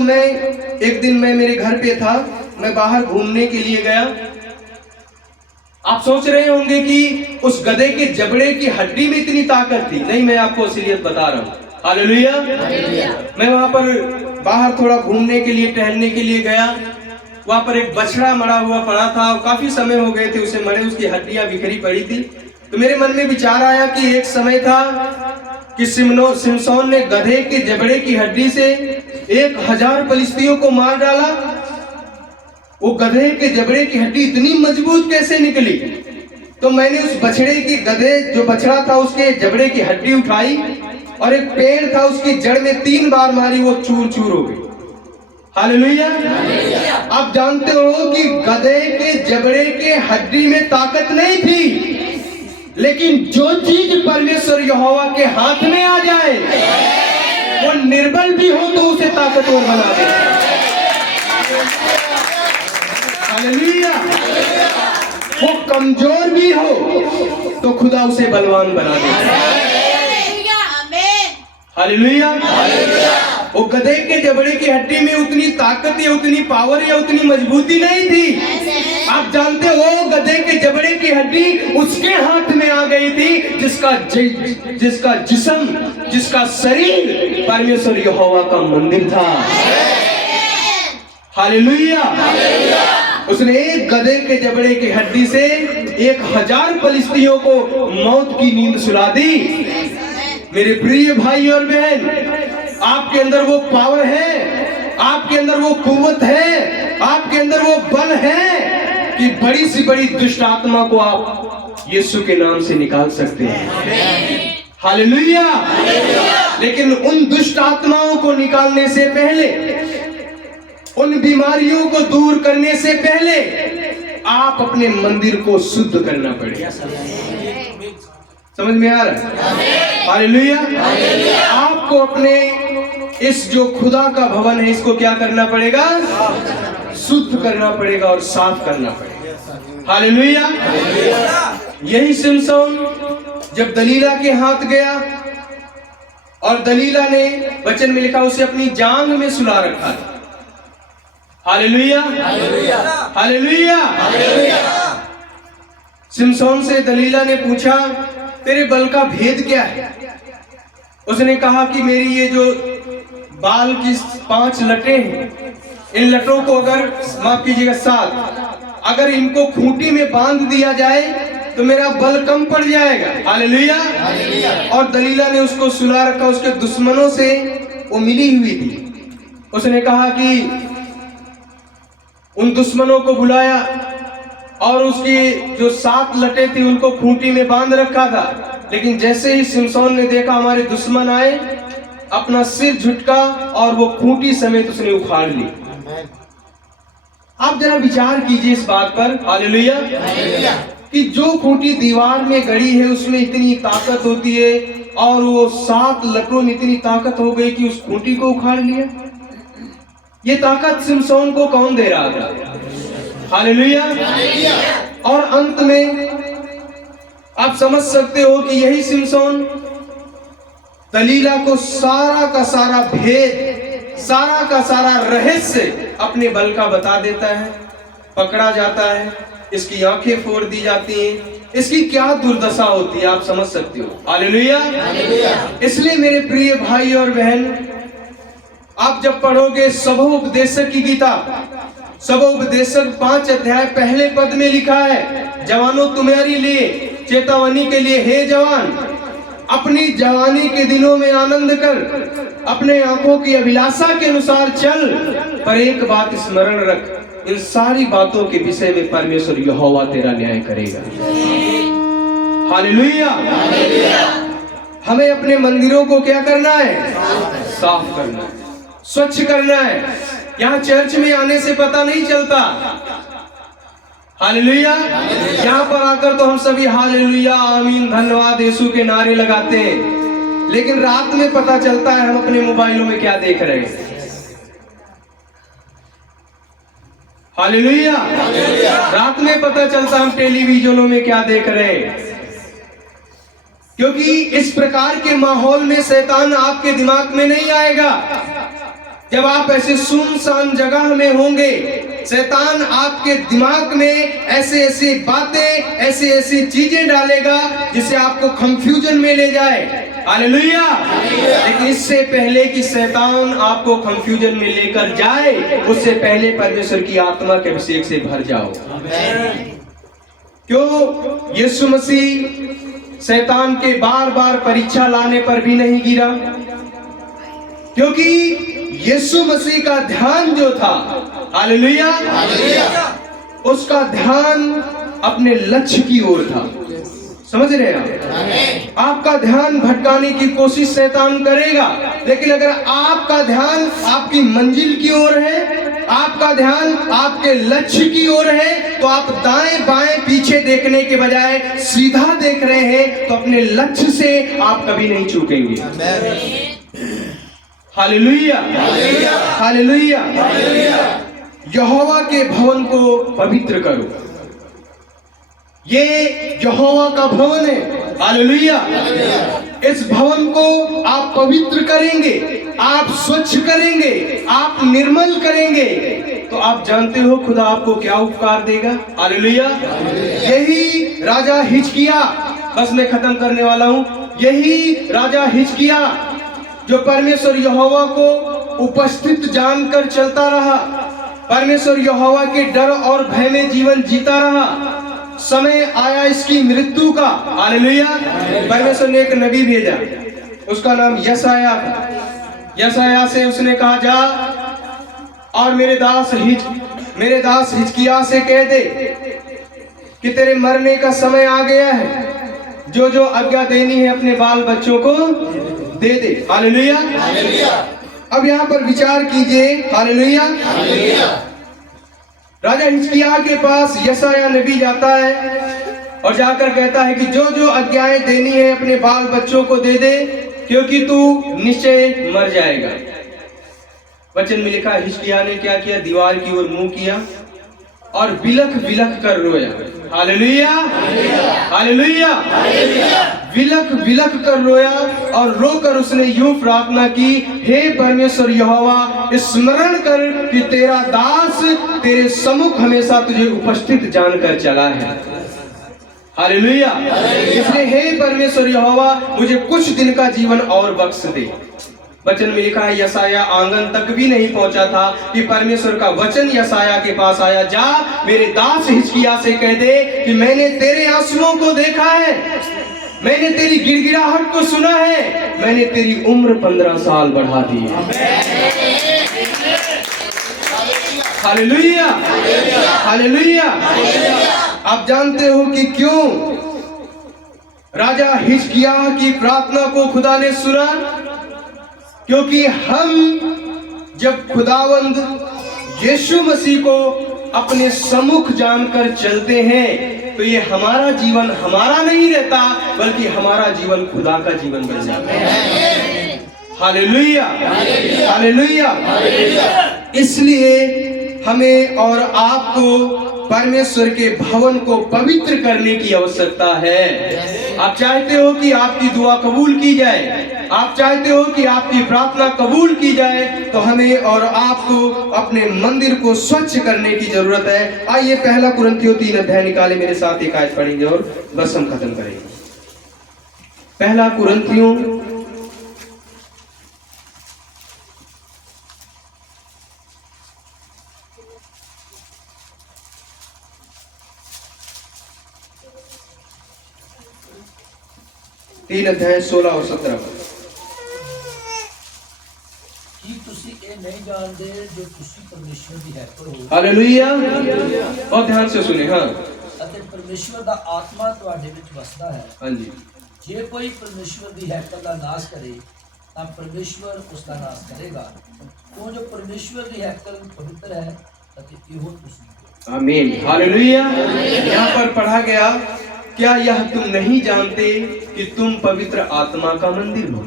एक दिन मैं मेरे घर पे था, मैं बाहर घूमने के लिए गया। आप सोच रहे होंगे कि उस गधे के जबड़े की हड्डी में इतनी ताकत थी। नहीं, मैं आपको असलियत बता रहा हूँ। हालेलुया। मैं वहां पर बाहर थोड़ा घूमने के लिए, टहलने के लिए गया। वहां पर एक बछड़ा मरा हुआ पड़ा था, काफी समय हो गए थे उसे मरे, उसकी हड्डियां बिखरी पड़ी थी। तो मेरे मन में विचार आया कि एक समय था कि शिमशोन ने गधे के जबड़े की हड्डी से 1000 फिलिस्तीयों को मार डाला। वो गधे के जबड़े की हड्डी इतनी मजबूत कैसे निकली? तो मैंने उस बछड़े की, गधे जो बछड़ा था उसके जबड़े की हड्डी उठाई और एक पेड़ था उसकी जड़ में 3 बार मारी, वो चूर चूर हो गई। हालेलुया। आप जानते हो कि गधे के जबड़े के हड्डी में ताकत नहीं थी, लेकिन जो चीज परमेश्वर यहोवा के हाथ में आ जाए, वो निर्बल भी हो तो उसे ताकतवर बना दे। हालेलुया। वो कमजोर भी हो तो खुदा उसे बलवान बना दे। हालेलुया। वो गधे के जबड़े की हड्डी में उतनी ताकत या उतनी पावर या उतनी मजबूती नहीं थी। आप जानते हो गधे के जबड़े की हड्डी उसके हाथ में आ गई थी जिसका जिस्म, जिसका शरीर परमेश्वर यहोवा का मंदिर था। हालेलुया। उसने एक गधे के जबड़े की हड्डी से 1000 फिलिस्तीयों को मौत की नींद सुला दी। मेरे प्रिय भाई और बहन, आपके अंदर वो पावर है, आपके अंदर वो कुव्वत है, आपके अंदर वो बल है कि बड़ी सी बड़ी दुष्ट आत्मा को आप यीशु के नाम से निकाल सकते हैं। हालेलुया। लेकिन उन दुष्ट आत्माओं को निकालने से पहले उन बीमारियों को दूर करने से पहले आप अपने मंदिर को शुद्ध करना पड़ेगा। समझ में आ रहा है? हालेलुया। आपको अपने इस जो खुदा का भवन है इसको क्या करना पड़ेगा? शुद्ध करना पड़ेगा और साफ करना पड़ेगा। हालेलुया। यही सिमसोन जब दलीला के हाथ गया और दलीला ने, वचन में लिखा, उसे अपनी जांग में सुला रखा था। Hallelujah, hallelujah. सिमसोन से दलीला ने पूछा, तेरे बल का भेद क्या है? उसने कहा कि मेरी ये जो बाल की 5 लटें हैं, इन लटों को अगर, माफ कीजिएगा 7, अगर इनको खूंटी में बांध दिया जाए तो मेरा बल कम पड़ जाएगा। हालेलुया। और दलीला ने उसको सुला रखा, उसके दुश्मनों से वो मिली हुई थी। उसने कहा कि उन दुश्मनों को बुलाया और उसकी जो 7 लटें थी उनको खूंटी में बांध रखा था। लेकिन जैसे ही सिमसोन ने देखा हमारे दुश्मन आए, अपना सिर झुटका और वो खूंटी समेत उसने उखाड़ ली। आप जरा विचार कीजिए इस बात पर। हालेलुया। कि जो खूंटी दीवार में गड़ी है उसमें इतनी ताकत होती है और वो 7 लटों में इतनी ताकत हो गई कि उस खूंटी को उखाड़ लिया। ये ताकत सिमसोन को कौन दे रहा था? हालेलुया। और अंत में आप समझ सकते हो कि यही सिमसोन दलीला को सारा का सारा भेद, सारा का सारा रहस्य अपने बल का बता देता है। पकड़ा जाता है, इसकी आंखें फोड़ दी जाती हैं, इसकी क्या दुर्दशा होती है आप समझ सकते हो। हालेलुया। इसलिए मेरे प्रिय भाई और बहन, आप जब पढ़ोगे सबोपदेशक की किताब, सबोपदेशक 5 अध्याय पहले पद में लिखा है, जवानों तुम्हारे लिए चेतावनी के लिए, हे जवान, अपनी जवानी के दिनों में आनंद कर, अपने आंखों की अभिलाषा के अनुसार चल, पर एक बात स्मरण रख, इन सारी बातों के विषय में परमेश्वर यहोवा तेरा न्याय करेगा। हालेलुया। हमें अपने मंदिरों को क्या करना है? साफ करना है, स्वच्छ करना है। यहाँ चर्च में आने से पता नहीं चलता। हालेलुया। यहाँ पर आकर तो हम सभी हालेलुया, आमीन, धन्यवाद यीशु के नारे लगाते हैं, लेकिन रात में पता चलता है हम अपने मोबाइलों में क्या देख रहे हैं। हालेलुया। रात में पता चलता हम टेलीविजनों में क्या देख रहे हैं। क्योंकि इस प्रकार के माहौल में शैतान आपके दिमाग में नहीं आएगा। जब आप ऐसे सुनसान जगह में होंगे, शैतान आपके दिमाग में ऐसे ऐसी बातें, ऐसी ऐसी चीजें डालेगा जिसे आपको कंफ्यूजन में ले जाए। हालेलुया। लेकिन इससे पहले कि शैतान आपको कंफ्यूजन में लेकर जाए, उससे पहले परमेश्वर की आत्मा के अभिषेक से भर जाओ। क्यों? यीशु मसीह शैतान के बार बार परीक्षा लाने पर भी नहीं गिरा, क्योंकि यीशु मसीह का ध्यान जो था, हालेलुया, उसका ध्यान अपने लक्ष्य की ओर था। समझ रहे हैं आप? आपका ध्यान भटकाने की कोशिश शैतान करेगा, लेकिन अगर आपका ध्यान आपकी मंजिल की ओर है, आपका ध्यान आपके लक्ष्य की ओर है, तो आप दाएं बाएं पीछे देखने के बजाय सीधा देख रहे हैं, तो अपने लक्ष्य से आप कभी नहीं चूकेंगे। Hallelujah, hallelujah. यहोवा के भवन को पवित्र करो। ये यहोवा का भवन है। हालेलुया। इस भवन को आप पवित्र करेंगे, आप स्वच्छ करेंगे, आप निर्मल करेंगे, तो आप जानते हो खुदा आपको क्या उपकार देगा। हालेलुया। यही राजा हिजकिय्याह, बस मैं खत्म करने वाला हूं, यही राजा हिजकिय्याह जो परमेश्वर यहोवा को उपस्थित जानकर चलता रहा, परमेश्वर यहोवा के डर और भय में जीवन जीता रहा, समय आया इसकी मृत्यु का। हालेलुया। परमेश्वर ने एक नबी भेजा, उसका नाम यशायाह था। यशायाह से उसने कहा, जा और मेरे दास हिजकिय्याह से कह दे कि तेरे मरने का समय आ गया है, जो आज्ञा देनी है अपने बाल बच्चों को दे दे। हालेलुया। अब यहाँ पर विचार कीजिए, हालेलुया। राजा हिजकिय्याह के पास यशायाह नबी जाता है और जाकर कहता है कि जो जो आज्ञाएं देनी है अपने बाल बच्चों को दे दे, क्योंकि तू निश्चय मर जाएगा। वचन में लिखा, हिजकिय्याह ने क्या किया? दीवार की ओर मुंह किया और बिलख बिलख कर रोया। Hallelujah, hallelujah. बिलख बिलख कर रोया और रोकर उसने यूं प्रार्थना की, हे परमेश्वर यहोवा, स्मरण कर कि तेरा दास तेरे सम्मुख हमेशा तुझे उपस्थित जानकर चला है। हालेलुया। इसलिए हे परमेश्वर यहोवा, मुझे कुछ दिन का जीवन और बख्श दे। वचन में लिखा है, यशायाह आंगन तक भी नहीं पहुंचा था कि परमेश्वर का वचन यशायाह के पास आया, जा मेरे दास हिजकिय्याह से कह दे कि मैंने तेरे आंसुओं को देखा है, मैंने तेरी गिड़गिड़ाहट को सुना है, मैंने तेरी उम्र 15 साल बढ़ा दी है। Hallelujah, hallelujah. आप जानते हो कि क्यों राजा हिजकिय्याह की प्रार्थना को खुदा ने सुना? क्योंकि हम जब खुदावंद यीशु मसीह को अपने सम्मुख जानकर चलते हैं तो ये हमारा जीवन हमारा नहीं रहता, बल्कि हमारा जीवन खुदा का जीवन बन जाता है। Hallelujah, hallelujah. इसलिए हमें और आपको परमेश्वर के भवन को पवित्र करने की आवश्यकता है। आप चाहते हो कि आपकी दुआ कबूल की जाए, आप चाहते हो कि आपकी प्रार्थना कबूल की जाए, तो हमें और आपको अपने मंदिर को स्वच्छ करने की जरूरत है। आइए पहला कुरिन्थियों 3 अध्याय निकाले, मेरे साथ एक आयत पढ़ेंगे और बस हम खत्म करेंगे। पहला कुरिन्थियों 3 अध्याय 16 और 17 पर। ਕੀ ਤੁਸੀਂ ਇਹ ਨਹੀਂ ਜਾਣਦੇ ਜੋ ਤੁਸੀਂ ਪਰਮੇਸ਼ਵਰ ਦੀ ਹੈਕਲ ਹੋ? हालेलुया। और ध्यान से सुने। हाँ, ਅਤੇ ਪਰਮੇਸ਼ਵਰ ਦਾ ਆਤਮਾ ਤੁਹਾਡੇ ਵਿੱਚ ਵਸਦਾ ਹੈ। हाँ जी। ਜੇ ਕੋਈ ਪਰਮੇਸ਼ਵਰ ਦੀ ਹੈਕਲ ਦਾ ਨਾਸ਼ ਕਰੇ ਤਾਂ ਪਰਮੇਸ਼ਵਰ ਉਸ ਦਾ ਨਾਸ਼ ਕਰੇਗਾ, ਕਿਉਂ ਜੋ ਪਰਮੇਸ਼ਵਰ ਦੀ ਹੈਕਲ ਪਵਿੱਤਰ ਹੈ ਅਤੇ ਇਹੋ ਤੁਸੀਂ ਹੋ। आमीन, हालेलुया। यहाँ पर पढ़ा गया, क्या यह तुम नहीं जानते कि तुम पवित्र आत्मा का मंदिर हो?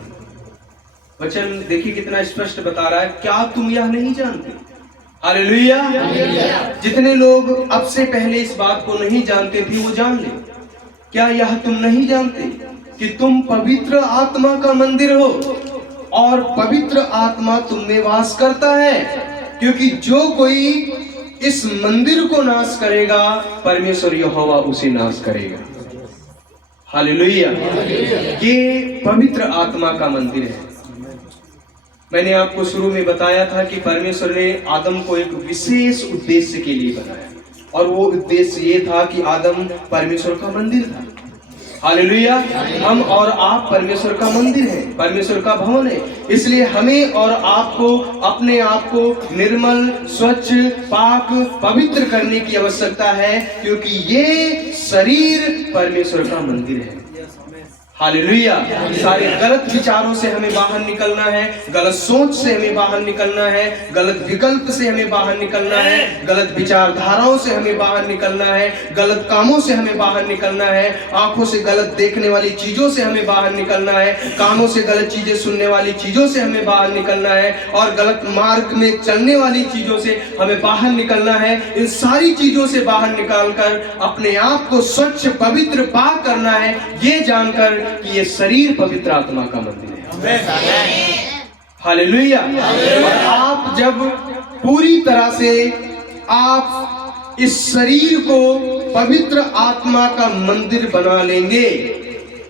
वचन देखिए कितना स्पष्ट बता रहा है, क्या तुम यह नहीं जानते? हालेलुया। जितने लोग अब से पहले इस बात को नहीं जानते थे वो जान ले। क्या यह तुम नहीं जानते कि तुम पवित्र आत्मा का मंदिर हो और पवित्र आत्मा तुम में वास करता है? क्योंकि जो कोई इस मंदिर को नाश करेगा, परमेश्वर यहोवा उसे नाश करेगा। हालेलुया। ये पवित्र आत्मा का मंदिर है। मैंने आपको शुरू में बताया था कि परमेश्वर ने आदम को एक विशेष उद्देश्य के लिए बनाया, और वो उद्देश्य ये था कि आदम परमेश्वर का मंदिर था। हालेलुया। हम और आप परमेश्वर का मंदिर है, परमेश्वर का भवन है। इसलिए हमें और आपको अपने आप को निर्मल, स्वच्छ, पाक, पवित्र करने की आवश्यकता है, क्योंकि ये शरीर परमेश्वर का मंदिर है। हालेलुया। सारे गलत विचारों से हमें बाहर निकलना है, गलत सोच से हमें बाहर निकलना है, गलत विकल्प से हमें बाहर निकलना है, गलत विचारधाराओं से हमें बाहर निकलना है, गलत कामों से हमें बाहर निकलना है, आंखों से गलत देखने वाली चीजों से हमें बाहर निकलना है, कानों से गलत चीजें सुनने वाली चीजों से हमें बाहर निकलना है, और गलत मार्ग में चलने वाली चीजों से हमें बाहर निकलना है। इन सारी चीजों से बाहर निकालकर अपने आप को स्वच्छ, पवित्र, पाक करना है, ये जानकर कि ये शरीर पवित्र आत्मा का मंदिर है। हालेलुया। और आप जब पूरी तरह से आप इस शरीर को पवित्र आत्मा का मंदिर बना लेंगे,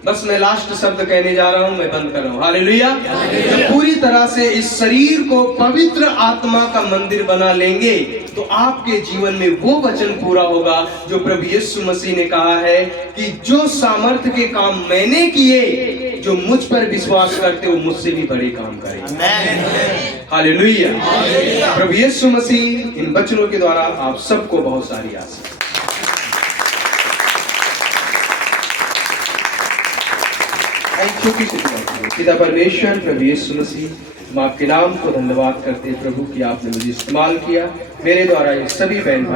बस मैं लास्ट शब्द कहने जा रहा हूं, मैं बंद कर रहा हूं। हालेलुया। जब पूरी तरह से इस शरीर को पवित्र आत्मा का मंदिर बना लेंगे तो आपके जीवन में वो वचन पूरा होगा जो प्रभु यीशु मसीह ने कहा है कि जो सामर्थ्य के काम मैंने किए, जो मुझ पर विश्वास करते वो मुझसे भी बड़े काम करेंगे। हालेलुया। प्रभु यीशु मसीह इन वचनों के द्वारा आप सबको बहुत सारी आशीष। एक छोटी सी दुआ करें। पिता परमेश्वर, प्रभु यीशु मसीह, हम आपके नाम को धन्यवाद करते हैं प्रभु कि आपने मुझे इस्तेमाल किया, मेरे द्वारा ये सभी बहन भाई